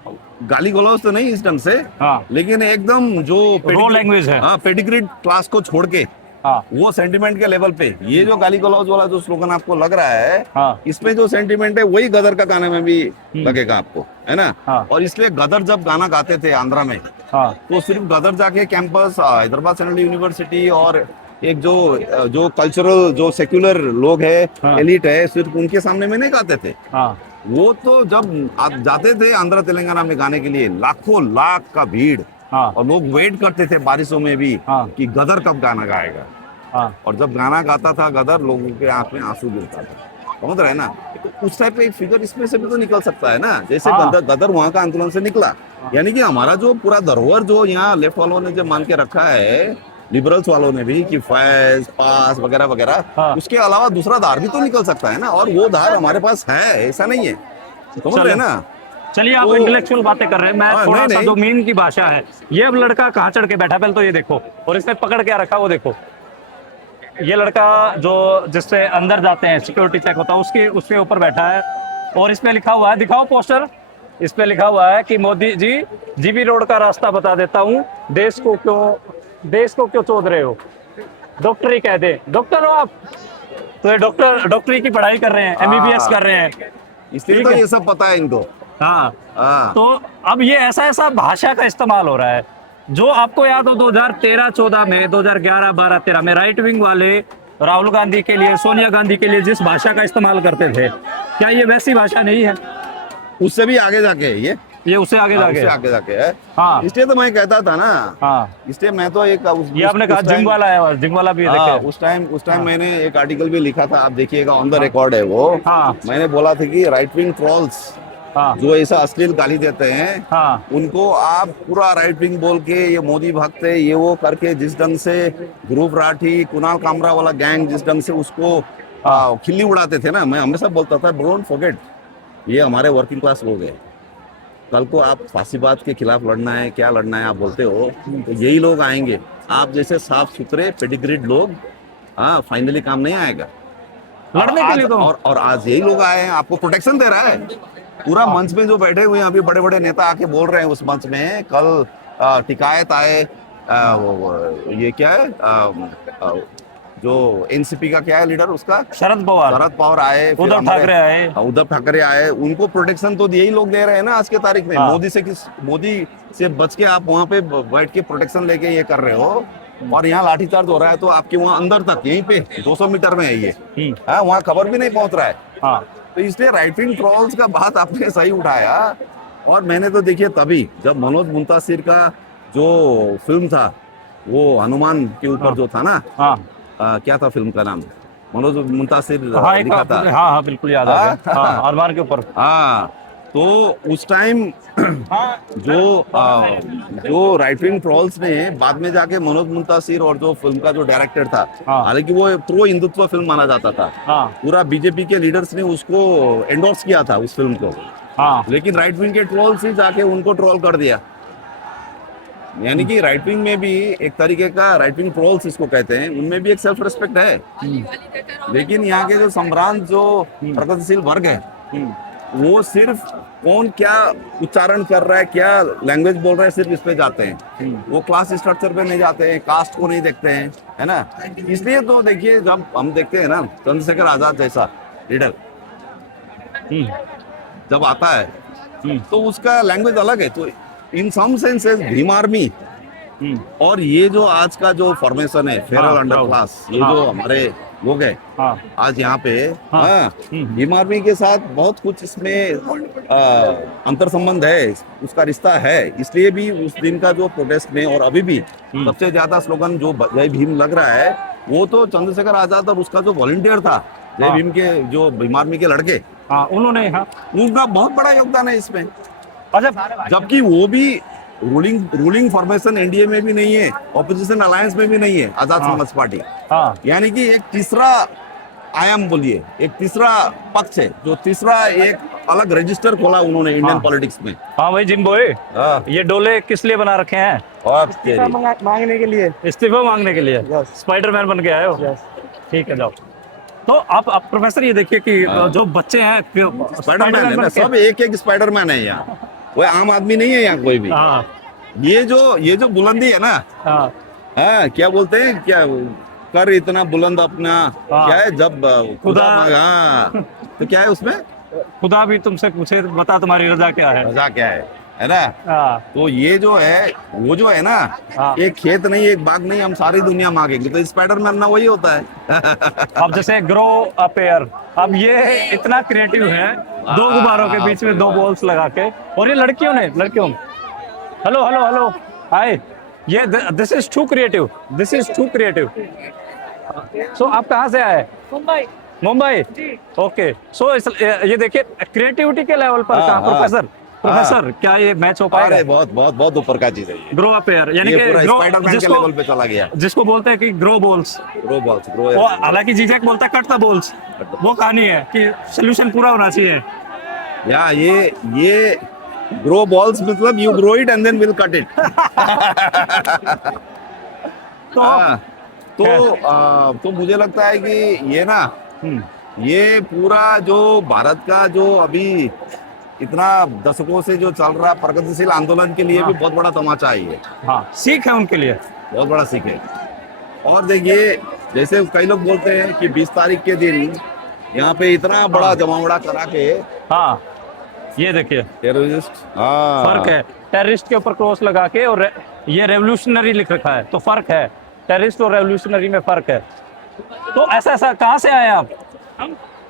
गाली गलौज तो नहीं इस ढंग से, हाँ, लेकिन एकदम जो रो लैंग्वेज है, हाँ, पेडिग्री क्लास को छोड़ के, हाँ, वो सेंटिमेंट के लेवल पे ये जो गाली गलौज वाला जो स्लोगन आपको लग रहा है, हाँ, इसमें जो सेंटिमेंट है वही गदर का गाने में भी लगेगा आपको, है ना। हाँ, और इसलिए गदर जब गाना गाते थे आंध्रा में, हाँ, तो सिर्फ गदर जाके कैंपस, हैदराबाद सेंट्रल यूनिवर्सिटी और एक जो कल्चरल जो सेक्युलर लोग है, हाँ, एलिट है, सिर्फ उनके सामने में नहीं गाते थे। हाँ, वो तो जब आप जाते थे आंध्र तेलंगाना में गाने के लिए, लाखों लाख का भीड़, हाँ, और लोग वेट करते थे बारिशों में भी, हाँ, कि गदर कब गाना गाएगा। हाँ, और जब गाना गाता था गदर, लोगों के आंख में आंसू गिरता था, समझ रहे हैं ना। तो उस टाइप का एक फिगर इसमें से भी तो निकल सकता है ना, जैसे हाँ, गदर वहां का आंदोलन से निकला। यानी कि हमारा जो पूरा धरोहर जो यहाँ लेफ्ट वालों ने जो मान के रखा है, लिबरल्स वालों ने भी, कि फैज पास वगैरह वगैरह, हाँ, उसके अलावा दूसरा धार भी तो निकल सकता है ना, और वो धार हमारे पास है, ऐसा नहीं है, समझ रहे हैं ना। चलिए, आप तो- इंटेलेक्चुअल बातें कर रहे हैं, मैं हाँ, थोड़ा सा नहीं। जो मीम की भाषा है, ये अब लड़का कहाँ चढ़ के बैठा, पहले तो ये देखो, और इसने पकड़ क्या रखा वो देखो। ये लड़का जो जिससे अंदर जाते हैं, सिक्योरिटी चेक होता है, उसके ऊपर बैठा है, और इसमें लिखा हुआ है, दिखाओ पोस्टर, इस पे लिखा हुआ है कि मोदी जी, जीबी रोड का रास्ता बता देता हूँ, देश को क्यों चोद रहे हो, डॉक्टरी कह दे, डॉक्टर हो आप, तो ये डॉक्टरी की पढ़ाई कर रहे हैं, एमबीबीएस कर रहे हैं, इसलिए तो ये सब पता है इनको। हाँ। हाँ, तो अब ये ऐसा भाषा का इस्तेमाल हो रहा है, जो आपको याद हो 2013-14 में, 2011-12-13 में राइट विंग वाले राहुल गांधी के लिए, सोनिया गांधी के लिए जिस भाषा का इस्तेमाल करते थे, क्या ये वैसी भाषा नहीं है? उससे भी आगे जाके है ये उससे आगे हाँ, जाके उससे आगे जाके है। हाँ, इसलिए तो मैं कहता था ना, हाँ, इसलिए मैं तो एक ये आपने कहा जिंग वाला है, जिंग वाला भी हाँ, देखे। उस टाइम मैंने एक आर्टिकल भी लिखा था, आप देखिएगा, ऑन द रिकॉर्ड है वो। हाँ, मैंने बोला था कि राइट विंग ट्रोल्स हाँ, जो ऐसा अश्लील गाली देते हैं, हाँ, उनको आप पूरा राइट विंग बोल के, ये मोदी भक्त है, ये वो करके, जिस ढंग से ध्रुव राठी, कुणाल कामरा वाला गैंग जिस ढंग से उसको खिल्ली उड़ाते थे ना, मैं हमेशा बोलता था, डोंट फॉरगेट, ये हमारे वर्किंग क्लास लोग हैं। कल को आप फांसीवाद के खिलाफ लड़ना है, क्या लड़ना है आप बोलते हो, तो यही लोग आएंगे, आप जैसे साफ सुथरे पेडिग्रीड लोग, हाँ, फाइनली काम नहीं आएगा लड़ने के लिए तो। और आज यही लोग आए हैं, आपको प्रोटेक्शन दे रहा है। पूरा मंच में जो बैठे हुए हैं अभी बड़े बड़े नेता आके बोल रहे हैं उस मंच में, कल टिकायत आए, ये क्या है, जो एनसीपी का क्या है लीडर उसका, शरद पवार आए, उद्धव ठाकरे आए, उनको प्रोटेक्शन तो यही लोग दे रहे हैं ना आज के तारीख में। हाँ। मोदी से बच के आप वहाँ पे बैठ के प्रोटेक्शन लेके ये कर रहे हो, और यहाँ लाठीचार्ज हो रहा है, तो आपके वहाँ अंदर तक, यहीं पे 200 मीटर में है ये, हाँ, वहाँ खबर भी नहीं पहुंच रहा है। हाँ, तो इसलिए राइट विंग ट्रोल्स का बात आपने सही उठाया। और मैंने तो देखिए तभी जब मनोज मुंतासिर का जो फिल्म था, वो हनुमान के ऊपर जो था ना, हाँ, क्या था फिल्म का नाम, मनोज मुंतासिर हाँ, लिखा था, हाँ, हाँ, बिल्कुल याद आ गया, हाँ, हनुमान के ऊपर। हाँ, तो उस टाइम जो राइट विंग ट्रोल्स ने बाद में जाके मनोज मुंतासिर और जो फिल्म का जो डायरेक्टर था, हाँ। हालांकि वो प्रो हिंदुत्व फिल्म माना जाता था, हाँ पूरा बीजेपी के लीडर्स ने उसको एंडोर्स किया था उस फिल्म को, हाँ लेकिन राइट विंग के ट्रोल्स ही जाके उनको ट्रोल कर दिया। यानी कि राइट विंग में भी एक तरीके का, राइट विंग ट्रोल्स इसको कहते हैं, उनमें भी एक सेल्फ रिस्पेक्ट है, लेकिन यहाँ के जो सम्रांत जो प्रगतिशील वर्ग है, वो सिर्फ कौन क्या उच्चारण कर रहा है, क्या लैंग्वेज बोल रहा है, सिर्फ इस पे जाते हैं। वो क्लास स्ट्रक्चर पे नहीं जाते हैं, कास्ट को नहीं देखते हैं, है ना। इसलिए तो देखिए, जब हम देखते हैं ना चंद्रशेखर आजाद जैसा लीडर जब आता है तो उसका लैंग्वेज अलग है। तो इन सम सेंसेस भीम आर्मी और ये जो आज का जो फॉर्मेशन है फेरल अंडर क्लास, ये जो हमारे लोग हैं आज यहाँ पे, भीम आर्मी के साथ बहुत कुछ इसमें अंतर संबंध है, उसका रिश्ता है। इसलिए भी उस दिन का जो प्रोटेस्ट में और अभी भी सबसे ज्यादा स्लोगन जो जय भीम लग रहा है, वो तो चंद्रशेखर आजाद और उसका जो वॉलंटियर था जय भीम के, जो भीम आर्मी के लड़के, उन्होंने, उनका बहुत बड़ा योगदान है इसमें। अच्छा, जबकि वो भी रूलिंग फॉर्मेशन एनडीए में भी नहीं है, ऑपोजिशन अलायंस में भी नहीं है आजाद समाज पार्टी। यानी कि एक तीसरा आयाम बोलिए, एक तीसरा पक्ष है, जो तीसरा एक अलग रजिस्टर खोला उन्होंने इंडियन पॉलिटिक्स में। हाँ भाई जिम्बोए, ये डोले किस लिए बना रखे हैं? और मांगने के लिए, इस्तीफा मांगने के लिए। स्पाइडरमैन बन के आए हो? ठीक है, जाओ। तो आप प्रोफेसर ये देखिए कि जो बच्चे हैं स्पाइडरमैन है ना, सब एक स्पाइडरमैन है यहाँ, वो आम आदमी नहीं है यहाँ कोई भी। ये जो बुलंदी है ना, क्या बोलते हैं, क्या कर इतना बुलंद अपना, क्या है, जब खुदा, तो क्या है उसमें, खुदा भी तुमसे पूछे बता तुम्हारी रजा क्या है, रजा क्या है ना। तो ये जो है, वो जो है ना, एक खेत नहीं, एक बाग नहीं, हम सारी दुनिया मांगेंगे। तो स्पाइडरमैन ना वही होता है। अब जैसे ग्रो अ पेयर, अब ये इतना क्रिएटिव है, दो गुब्बारों के बीच में दो बॉल्स लगा के, और ये लड़कियों हेलो हेलो हेलो हाय, ये this is too creative, this is too creative. So आप कहाँ से आए? मुंबई। ओके, सो ये देखिए क्रिएटिविटी के लेवल पर कहाँ प्रोफेसर क्या ये मैच हो पाएगा? बहुत बहुत बहुत ऊपर का चीज है ये। ग्रो अप एयर, यानी कि स्पाइडरमैन के लेवल पे चला गया, जिसको बोलते हैं कि ग्रो बॉल्स। हालांकि जीजैक बोलता है कट द बॉल्स, वो कहानी है कि सोल्यूशन पूरा होना चाहिए। या ये ग्रो बॉल्स मतलब you grow it and then will cut it. तो मुझे लगता है कि ये ना, ये पूरा जो भारत का जो अभी इतना दशकों से जो चल रहा प्रगतिशील आंदोलन के लिए भी बहुत बड़ा तमाचा है ये। सीख है उनके लिए, बहुत बड़ा सीख है। और देखिए, जैसे कई लोग बोलते हैं कि 20 तारीख के दिन यहाँ पे इतना बड़ा जमावड़ा करा के, ये देखिए टेररिस्ट, फर्क है, टेररिस्ट के ऊपर क्रॉस लगा के, और ये रेवोल्यूशनरी लिख रखा है, तो फर्क है, टेररिस्ट और रेवोल्यूशनरी में फर्क है। तो ऐसा कहाँ से आए आप?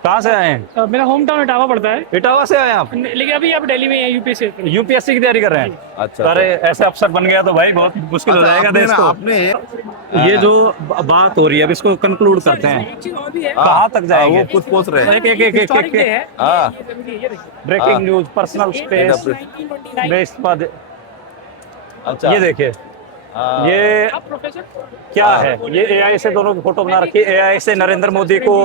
कहाँ से आए हैं? मेरा होम टाउन इटावा पड़ता है। इटावा से आए आप? लेकिन अभी आप दिल्ली में हैं, यूपीएससी की तैयारी कर रहे हैं? अच्छा। अरे ऐसे अफसर बन गया तो भाई बहुत मुश्किल हो जाएगा देश को। आपने ये जो बात हो रही है, अब इसको कंक्लूड करते हैं, कहाँ तक जाएंगे? वो कुछ पूछ रहे हैं। Breaking news, personal space based पद। अच्छा, ये देखिए, ये क्या है? ये एआई से दोनों की फोटो बना रखी है। एआई से नरेंद्र मोदी को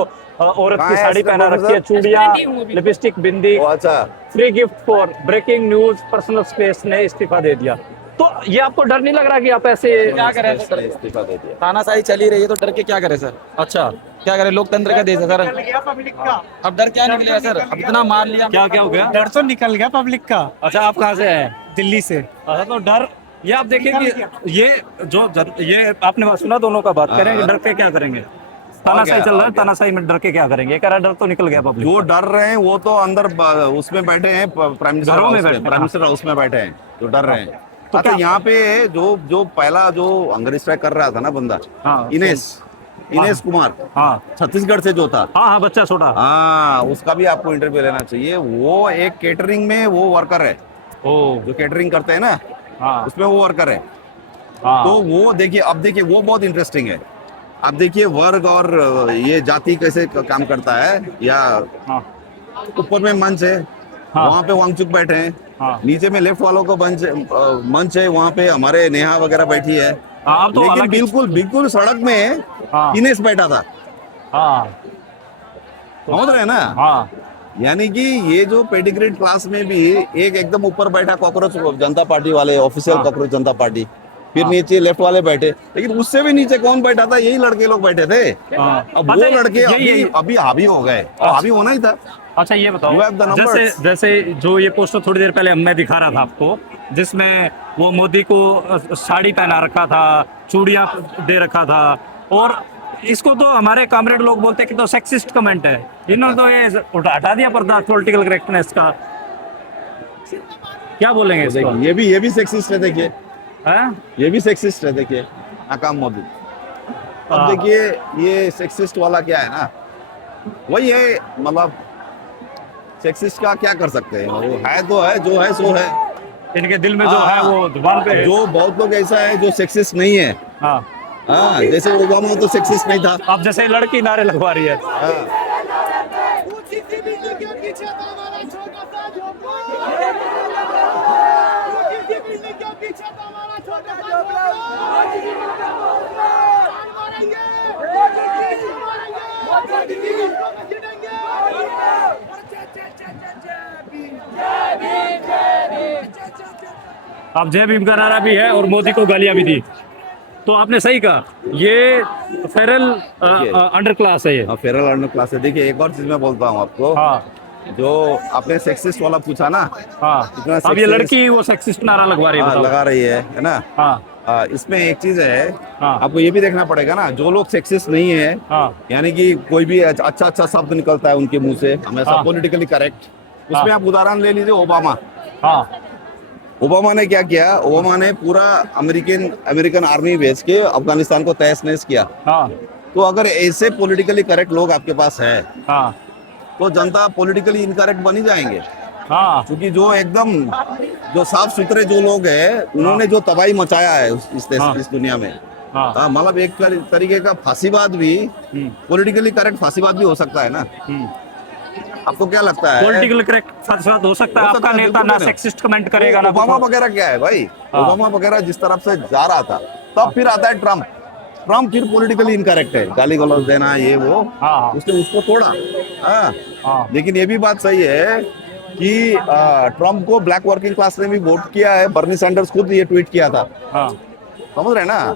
औरत की साड़ी पहना रखी है, चूड़ियां, लिपस्टिक, बिंदी। अच्छा, free gift for breaking news, personal space ने इस्तीफा दे दिया। तो ये आपको डर नहीं लग रहा कि आप ऐसे क्या करें सर? इस्तीफा दे दिया, तानाशाही चली रही है, तो डर के क्या करें सर? अच्छा, क्या करें, लोकतंत्र का देश है सर। अब डर क्या निकलेगा सर? अब इतना मार लिया, क्या हो गया? डर तो निकल गया पब्लिक का। अच्छा, आप कहाँ से आए? दिल्ली से। अच्छा, तो डर, ये आप देखिए कि ये आपने सुना दोनों का बात करें कि डर के क्या करेंगे? तानाशाही चल रहा है, तानाशाही में डर के क्या करेंगे? कह रहा डर तो निकल गया पब्लिक। जो डर रहे हैं वो तो अंदर उसमें बैठे हैं, प्राइम मिनिस्टर हाउस में बैठे हैं, जो डर रहे हैं। तो अच्छा, यहाँ पे जो पहला जो अंग्रेज स्ट्राइक कर रहा था ना बंदा, इनेस कुमार, छत्तीसगढ़ से जो था, बच्चा छोटा, उसका भी आपको इंटरव्यू लेना चाहिए। वो एक केटरिंग में वो वर्कर है, जो केटरिंग करते हैं ना, उसमें वो वर्कर है। तो वो देखिए, अब देखिए वो बहुत इंटरेस्टिंग है। अब देखिए वर्ग और ये जाति कैसे काम करता है, या ऊपर में मंच है, हाँ। वहाँ पे वांगचुक बैठे हैं। हाँ। नीचे में लेफ्ट वालों को मंच है, वहाँ पे हमारे नेहा वगैरह बैठी है। हाँ, अब तो लेकिन हालांकि- बिल्कुल बिल्कुल सड़क में हाँ। इनेस बैठा था, हाँ समझ रहे हैं ना। हाँ यानी कि ये जो पेडिग्रेड क्लास में भी एक एकदम ऊपर बैठा कॉकरोच जनता पार्टी वाले, ऑफिशियल हाँ। कॉकरोच जनता पार्टी, फिर हाँ। नीचे लेफ्ट वाले बैठे, लेकिन उससे भी नीचे कौन बैठा था, यही लड़के लोग बैठे थे। हाँ। अब अच्छा, वो लड़के यही- अभी अभी हावी हो गए, और हावी होना ही था। अच्छा ये बताओ, You have the numbers. जैसे जैसे जो ये पोस्टर थोड़ी देर पहले मैं दिखा रहा था आपको, जिसमें वो मोदी को साड़ी पहना रखा था, चूड़ियां दे रखा था, और इसको तो हमारे कॉमरेड लोग बोलते हैं कि तो सेक्सिस्ट कमेंट है। इन्होंने तो ये हटा दिया पर्दा पॉलिटिकल करेक्टनेस का। क्या बोलेंगे इसको? देखिए ये भी सेक्सिस्ट है, देखिए हैं? ये भी सेक्सिस्ट है, देखिए नाकाम मोदी। अब हाँ। देखिए ये सेक्सिस्ट वाला क्या है ना, वही है, मतलब सेक्सिस्ट का क्या कर सकते हैं, वो है तो है, जो है सो है। इनके दिल में जो है वो जुबान पे है। जो बहुत लोग ऐसा है जो सेक्सिस्ट नहीं है। हाँ। हाँ, जैसे ओबामा तो सेक्सिस्ट नहीं था। अब जैसे लड़की नारे लगवा रही है। हाँ। ऊंची सी बिल्डिंग के पीछे था हमारा छोटा सा झोंपड़ा। ऊंची सी बिल्डिंग के पीछे था हमारा छोटा सा झोंपड़ा। मारेंगे, अब जय भीम का नारा भी है और मोदी को गालियां भी दी। तो आपने सही कहा, ये फेरल अंडर क्लास है ये। फेरल अंडर क्लास है। देखिए एक और चीज मैं बोलता हूँ आपको, हाँ जो आपने सेक्सिस्ट वाला पूछा ना, हाँ। इतना अब ये sexist- लड़की वो सेक्सिस्ट नारा लगवा रही है, हाँ, बताओ। लगा रही है ना। हाँ इसमें एक चीज है, हाँ। आपको ये भी देखना पड़ेगा ना, जो लोग सेक्सिस्ट नहीं है, हाँ यानी कि कोई भी अच्छा अच्छा शब्द निकलता है उनके मुंह से हमेशा हाँ। पॉलिटिकली करेक्ट, उसमें हाँ। आप उदाहरण ले लीजिए ओबामा। हाँ ओबामा ने क्या किया, ओबामा ने पूरा अमेरिकन आर्मी भेज के अफगानिस्तान को तहस नहस किया। हाँ तो अगर ऐसे पॉलिटिकली करेक्ट लोग आपके पास है, हाँ तो जनता पॉलिटिकली इनकरेक्ट बनी जाएंगे। हाँ क्योंकि जो एकदम जो साफ सुथरे जो लोग हैं, उन्होंने जो तबाही मचाया है हाँ। इस दुनिया में, हाँ मतलब एक तरीके का फांसीवाद भी, पॉलिटिकली करेक्ट फांसीवाद भी हो सकता है ना। आपको क्या लगता है? पॉलिटिकल करेक्ट साथ हो सकता है। हो आपका सकता है, नेता बिल्कुल ना नहीं। सेक्सिस्ट कमेंट करेगा ना ओबामा कुछ। वगैरह क्या है भाई, हाँ। ओबामा वगैरह जिस तरफ से जा रहा था, तब फिर आता है ट्रम्प। ट्रम्प फिर पॉलिटिकली इनकरेक्ट है, गाली गलौज देना ये वो, हाँ। उसने उसको तोड़ा। हाँ। हाँ लेकिन ये भी बात सही है कि ट्रम्प को ब्लैक वर्किंग क्लास ने भी वोट किया है। बर्नी सैंडर्स खुद ये ट्वीट किया था, हाँ। समझ रहे हैं ना।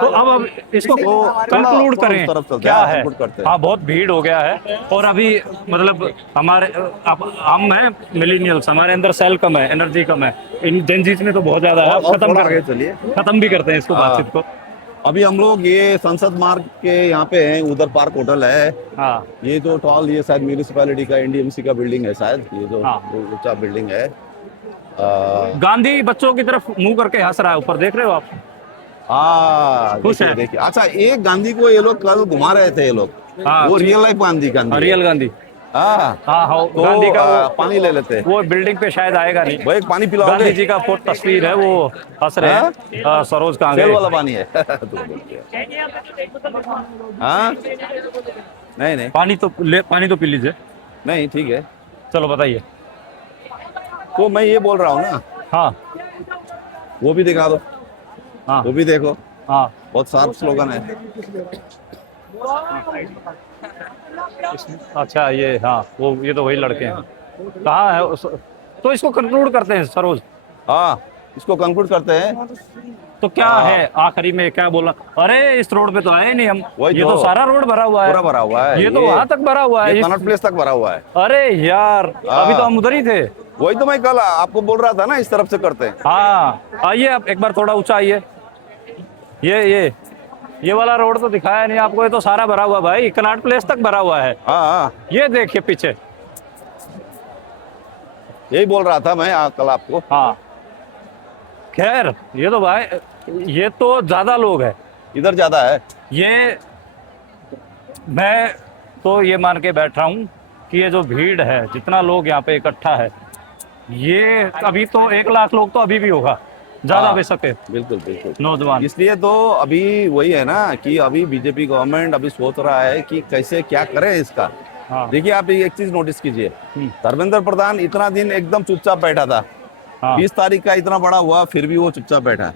तो अब इसको कंक्लूड थोड़ा करें, उस तरफ चलते क्या हैं, है? conclude करते हैं। हाँ बहुत भीड़ हो गया है, और अभी मतलब हमारे हम हैं मिलीनियल्स, हमारे अंदर सेल कम है, एनर्जी कम है। इन जेनजीज में तो बहुत ज्यादा है। और खत्म थोड़ा कर आगे चलिए। खत्म भी करते हैं इसको, हाँ। बातचीत को। अभी हम लोग ये संसद मार्ग के यहाँ पे हैं, उधर पार्क होटल है। हाँ ये जो टॉल, ये शायद म्यूनिसिपैलिटी का एनडीएमसी का बिल्डिंग है शायद, ये जो हाँ। ऊंचा बिल्डिंग है। गांधी बच्चों की तरफ मुंह करके हंस रहा है, ऊपर देख रहे हो आप? खुश देखिए है। देखिए। अच्छा, एक गांधी को ये लोग कल घुमा रहे थे, ये लोग, हाँ। वो real life Gandhi real Gandhi. हाँ। हाँ हाँ तो गांधी का पानी ले लेते हैं। वो बिल्डिंग पे शायद आएगा नहीं। वो एक पानी पिलाओगे? गांधी जी का फोटो तस्वीर है, वो हंस रहे हैं। सरोज कहाँ सेल गए? वाला पानी है। तुम बोलते हो। हाँ नहीं नहीं पानी तो पी लीजिए। नहीं, ठीक है। चलो बताइए। तो मैं ये बोल रहा हूँ ना, हाँ वो भी दिखा दो, हाँ वो भी देखो, हाँ बहुत शार्प स्लोगन है। अच्छा ये, हाँ वो ये तो वही लड़के हैं। कहाँ है तो इसको कंक्लूड करते हैं सरोज। हाँ, इसको कंक्लूड करते हैं। तो क्या है आखिरी में, क्या बोला? अरे इस रोड पे तो आए नहीं हम, वही ये तो। तो सारा रोड भरा हुआ है, पूरा भरा हुआ है, ये तो वहां तक भरा हुआ है, ये कनॉट प्लेस तक भरा हुआ है। अरे यार अभी तो हम उधर ही थे। वही तो मैं कल आपको बोल रहा था ना, इस तरफ से करते हैं। हाँ आइए आप एक बार थोड़ा ऊंचा आइए। ये वाला रोड तो दिखाया नहीं आपको, ये तो सारा भरा हुआ भाई, कनॉट प्लेस तक भरा हुआ है। हाँ, ये देखिए पीछे। यही बोल रहा था मैं कल आपको। हाँ खैर ये तो भाई, ये तो ज्यादा लोग हैं इधर, ज्यादा है। ये मैं तो ये मान के बैठ रहा हूँ कि ये जो भीड़ है, जितना लोग यहाँ पे इकट्ठा है, ये अभी तो 1 लाख लोग तो अभी भी होगा, ज्यादा हाँ, भी सके। बिल्कुल बिल्कुल। नौजवान इसलिए तो अभी वही है ना कि अभी बीजेपी गवर्नमेंट अभी सोच रहा है कि कैसे क्या करे इसका। हाँ। देखिए आप एक चीज नोटिस कीजिए, धर्मेंद्र प्रधान इतना दिन एकदम चुपचाप बैठा था, हाँ। 20 तारीख का इतना बड़ा हुआ फिर भी वो चुपचाप बैठा।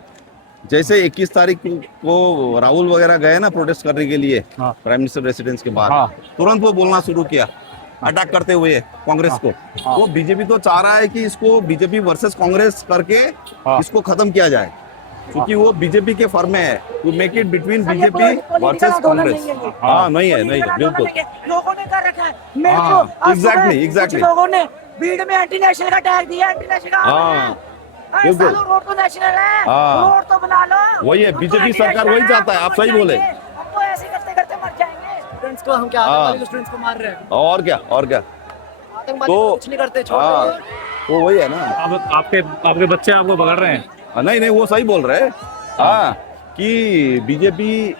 जैसे 21 तारीख को राहुल वगैरह गए ना प्रोटेस्ट करने के लिए हाँ। प्राइम मिनिस्टर रेसिडेंस के बाहर, हाँ। तुरंत वो बोलना शुरू किया अटैक करते हुए कांग्रेस को। वो बीजेपी तो चाह रहा है कि इसको बीजेपी वर्सेस कांग्रेस करके इसको खत्म किया जाए, क्योंकि वो बीजेपी के फर्म में है, to make it between BJP versus Congress. हाँ नहीं है, नहीं है, बिल्कुल लोगों ने कर रखा है मेरे हाँ, को आज सुबह exactly, exactly. कुछ लोगों ने भीड़ में एंटी नेशनल का टैग दिया, एंटी नेशनल का हाँ, बिल्कुल। रोड तो नेशनल है, हाँ। रोड तो बना लो। वही है, हम तो बीजेपी anti सरकार वही national चाहता है, हैं, आप हम सही मर बोले। जाएंगे। हम तो ऐसे करते करते मर जाएंगे। स्टूडेंट्स को हम क्या हाँ। आतंकवादी स्टूडेंट्स को मार रहे हैं, और क्या, और क्या, आतंकवादी तो कुछ नहीं करते, छोड़ हाँ, दो। तो वही है ना। अब आपके बच्चे आपको पकड़ रहे हैं। नहीं नहीं, वो सही बोल रहे हैं, हाँ, कि बीजेपी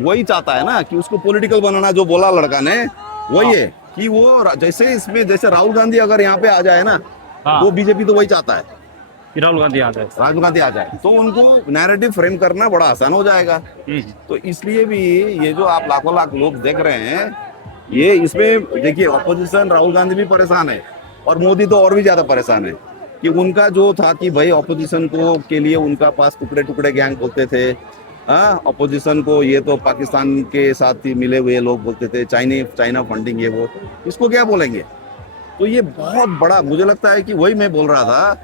वही चाहता है ना कि उसको पॉलिटिकल बनाना, जो बोला लड़का ने वही है कि वो जैसे इसमें जैसे राहुल गांधी अगर यहाँ पे आ जाए ना, हाँ। वो बीजेपी तो वही चाहता है कि राहुल गांधी आ जाए। राहुल गांधी आ जाए तो उनको नैरेटिव फ्रेम करना बड़ा आसान हो जाएगा। तो इसलिए भी ये जो आप लाखों लाख लोग देख रहे हैं, ये इसमें देखिए ऑपोजिशन राहुल गांधी भी परेशान है और मोदी तो और भी ज्यादा परेशान है कि उनका जो था कि भाई ऑपोजिशन को के लिए उनका पास टुकड़े टुकड़े गैंग बोलते थे, हाँ, ऑपोजिशन को ये तो पाकिस्तान के साथ ही मिले हुए लोग बोलते थे, चाइना फंडिंग, ये वो, इसको क्या बोलेंगे। तो ये बहुत बड़ा, मुझे लगता है कि वही मैं बोल रहा था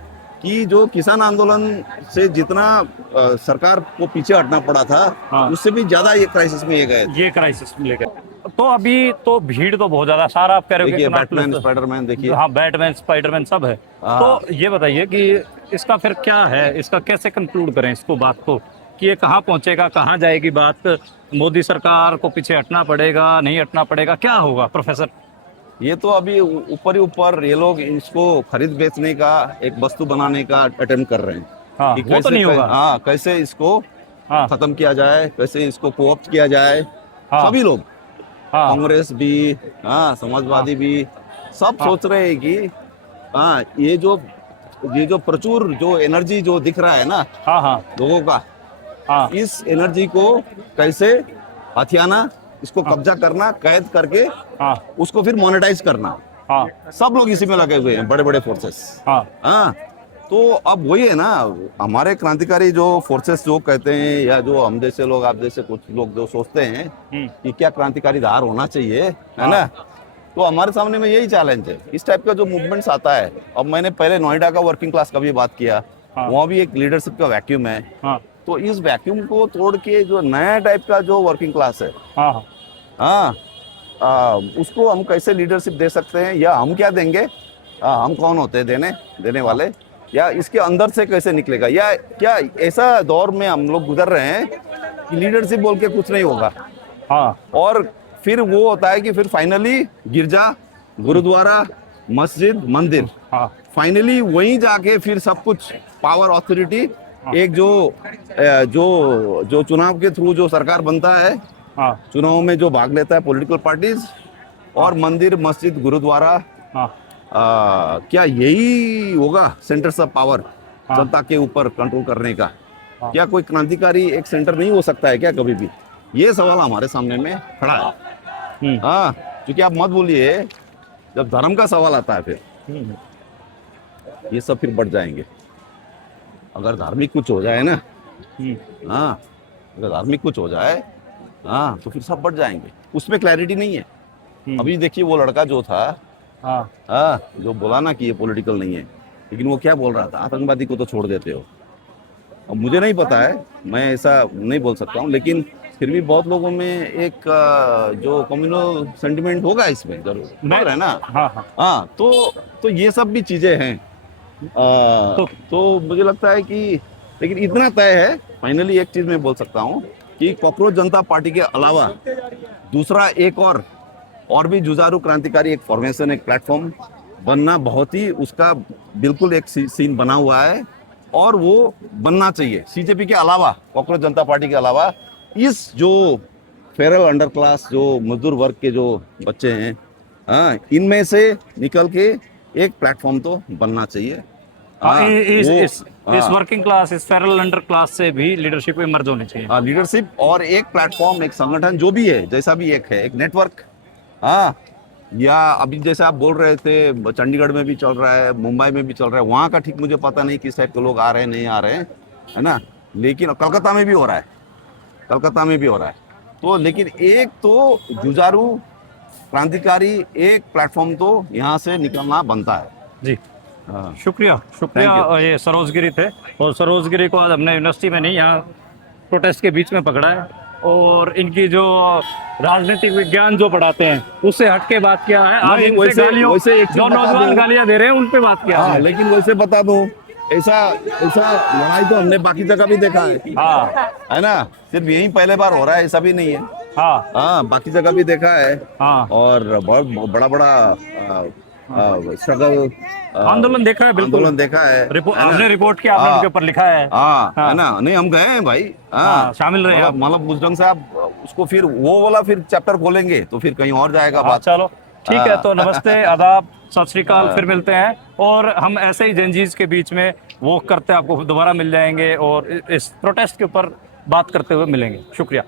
कि जो किसान आंदोलन से जितना सरकार को पीछे हटना पड़ा था, हाँ। उससे भी ज्यादा ये क्राइसिस में ये गए। ये क्राइसिस में लेकर तो अभी तो भीड़ तो बहुत ज्यादा, सारा आप कह रहे हो देखिए कि इतना बैटमैन plus- स्पाइडरमैन देखिए, हाँ, बैटमैन स्पाइडरमैन सब है। हाँ। तो ये बताइए कि इसका फिर क्या है, इसका कैसे कंक्लूड करें इसको, बात को, कि ये कहाँ पहुंचेगा, कहाँ जाएगी बात, मोदी सरकार को पीछे हटना पड़ेगा, नहीं हटना पड़ेगा, क्या होगा प्रोफेसर? ये तो अभी ऊपर ही ऊपर ये लोग इसको खरीद बेचने का, एक वस्तु बनाने का अटेम्प्ट कर रहे हैं। हाँ, कि वो तो नहीं होगा। हाँ, कैसे इसको हाँ। खत्म किया जाए, कैसे इसको कोऑप्ट किया जाए। हाँ। सभी लोग, हाँ। कांग्रेस भी, हाँ, समाजवादी भी, सब सोच रहे हैं कि हाँ, ये जो प्रचुर जो एनर्जी जो दिख रहा है ना हाँ। हाँ। लोगों का, हाँ। इस एनर्जी को कैसे हथियाना, इसको कब्जा करना, कैद करके हाँ। उसको फिर मोनेटाइज करना। हाँ। सब लोग इसी में लगे हुए हैं, बड़े बड़े फोर्सेस। हाँ। हाँ, तो अब वही है ना, हमारे क्रांतिकारी जो फोर्सेस जो कहते हैं, या जो हम जैसे लोग, आप जैसे कुछ लोग जो सोचते हैं कि क्या क्रांतिकारी धार होना चाहिए, है ना, तो हमारे सामने में यही चैलेंज है। इस टाइप का जो मूवमेंट्स आता है, अब मैंने पहले नोएडा का वर्किंग क्लास का भी बात किया, वहाँ भी एक लीडरशिप का वैक्यूम है। हाँ। तो इस वैक्यूम को तोड़ के जो नया टाइप का जो वर्किंग क्लास है, हाँ। हाँ, उसको हम कैसे लीडरशिप दे सकते हैं, या हम क्या देंगे, हम कौन होते हैं देने वाले, या इसके अंदर से कैसे निकलेगा, या क्या ऐसा दौर में हम लोग गुजर रहे हैं कि लीडरशिप बोल के कुछ नहीं होगा। हाँ। और फिर वो होता है कि फिर फाइनली गिरजा, गुरुद्वारा, मस्जिद, मंदिर, हाँ। फाइनली वहीं जाके फिर सब कुछ पावर, ऑथोरिटी, एक जो चुनाव के थ्रू जो सरकार बनता है, हाँ। चुनाव में जो भाग लेता है पॉलिटिकल पार्टीज, और मंदिर, मस्जिद, गुरुद्वारा, हाँ। क्या यही होगा सेंटर्स ऑफ पावर, जनता के ऊपर कंट्रोल करने का? क्या कोई क्रांतिकारी एक सेंटर नहीं हो सकता है क्या कभी भी? ये सवाल हमारे सामने में खड़ा है। हाँ, क्योंकि आप मत बोलिए, जब धर्म का सवाल आता है फिर ये सब फिर बढ़ जाएंगे। अगर धार्मिक कुछ हो जाए ना, हाँ, अगर धार्मिक कुछ हो जाए, हाँ, तो फिर सब बढ़ जाएंगे। उसमें क्लैरिटी नहीं है। अभी देखिए वो लड़का जो था, हाँ, जो बोला ना कि ये पॉलिटिकल नहीं है, लेकिन वो क्या बोल रहा था, आतंकवादी को तो छोड़ देते हो। अब मुझे नहीं पता है, मैं ऐसा नहीं बोल सकता हूँ, लेकिन फिर भी बहुत लोगों में एक जो कम्युनल सेंटिमेंट होगा इसमें, जरूर है ना। हाँ, तो ये सब भी चीजें हैं। तो मुझे लगता है कि, लेकिन इतना तय है, फाइनली एक चीज मैं बोल सकता हूँ कि कॉकरोच जनता पार्टी के अलावा दूसरा एक और भी जुझारू क्रांतिकारी एक फॉर्मेशन, एक प्लेटफॉर्म बनना, बहुत ही उसका बिल्कुल एक सीन बना हुआ है, और वो बनना चाहिए। सीजेपी के अलावा, कॉकरोच जनता पार्टी के अलावा, इस जो फेरल अंडर क्लास, जो मजदूर वर्ग के जो बच्चे हैं, हाँ, इनमें से निकल के एक प्लेटफॉर्म तो बनना चाहिए। इस वर्किंग क्लास, इस फेरल अंडर क्लास से भी लीडरशिप इमर्ज होनी चाहिए। लीडरशिप और एक प्लेटफॉर्म, एक संगठन जो भी है, जैसा भी एक है, एक नेटवर्क, हाँ, या अभी जैसे आप बोल रहे थे चंडीगढ़ में भी चल रहा है, मुंबई में भी चल रहा है, वहाँ का ठीक मुझे पता नहीं किस टाइप के लोग आ रहे हैं नहीं आ रहे हैं, है ना। लेकिन कलकत्ता में भी हो रहा है, कलकत्ता में भी हो रहा है। तो लेकिन एक तो जुझारू क्रांतिकारी एक प्लेटफॉर्म तो यहाँ से निकलना बनता है। जी हाँ। शुक्रिया शुक्रिया। Thank you. ये सरोजगिरी थे और सरोजगिरी को आज हमने यूनिवर्सिटी में नहीं, यहाँ प्रोटेस्ट के बीच में पकड़ा है और इनकी जो राजनीतिक विज्ञान जो पढ़ाते हैं उससे हट के बात किया है। आज नहीं, इनसे वैसे- गालियों वैसे एक चीज जो बता नौजवान दूं। गालियां दे रहे हैं उन पे बात किया हाँ, है। लेकिन वैसे बता दूं, ऐसा ऐसा लड़ाई तो हमने बाकी जगह भी देखा है, हाँ है ना। सिर्फ यही पहले बार हो रहा है ऐसा भी नहीं है। हाँ हाँ, बाकी जगह भी देखा है। हाँ और बहुत बड़ा बड़ा स्ट्रगल आंदोलन देखा है, बिल्कुल आंदोलन देखा है। हमने रिपोर्ट किया, आपने हाँ। उनके ऊपर लिखा है। हाँ, हाँ। है ना। नहीं, हम गए हैं भाई। हाँ, शामिल रहे आप। मतलब उस ढंग से आप उसको फिर वो वाला फिर चैप्टर खोलेंगे तो फिर कहीं और जाएगा हाँ, बात। चलो ठीक है। हाँ। तो नमस्ते, आदाब, सत श्री अकाल, फिर मिलते हैं और हम ऐसे ही जेनजीज के बीच में वॉक करते आपको दोबारा मिल जाएंगे और इस प्रोटेस्ट के ऊपर बात करते हुए मिलेंगे। शुक्रिया।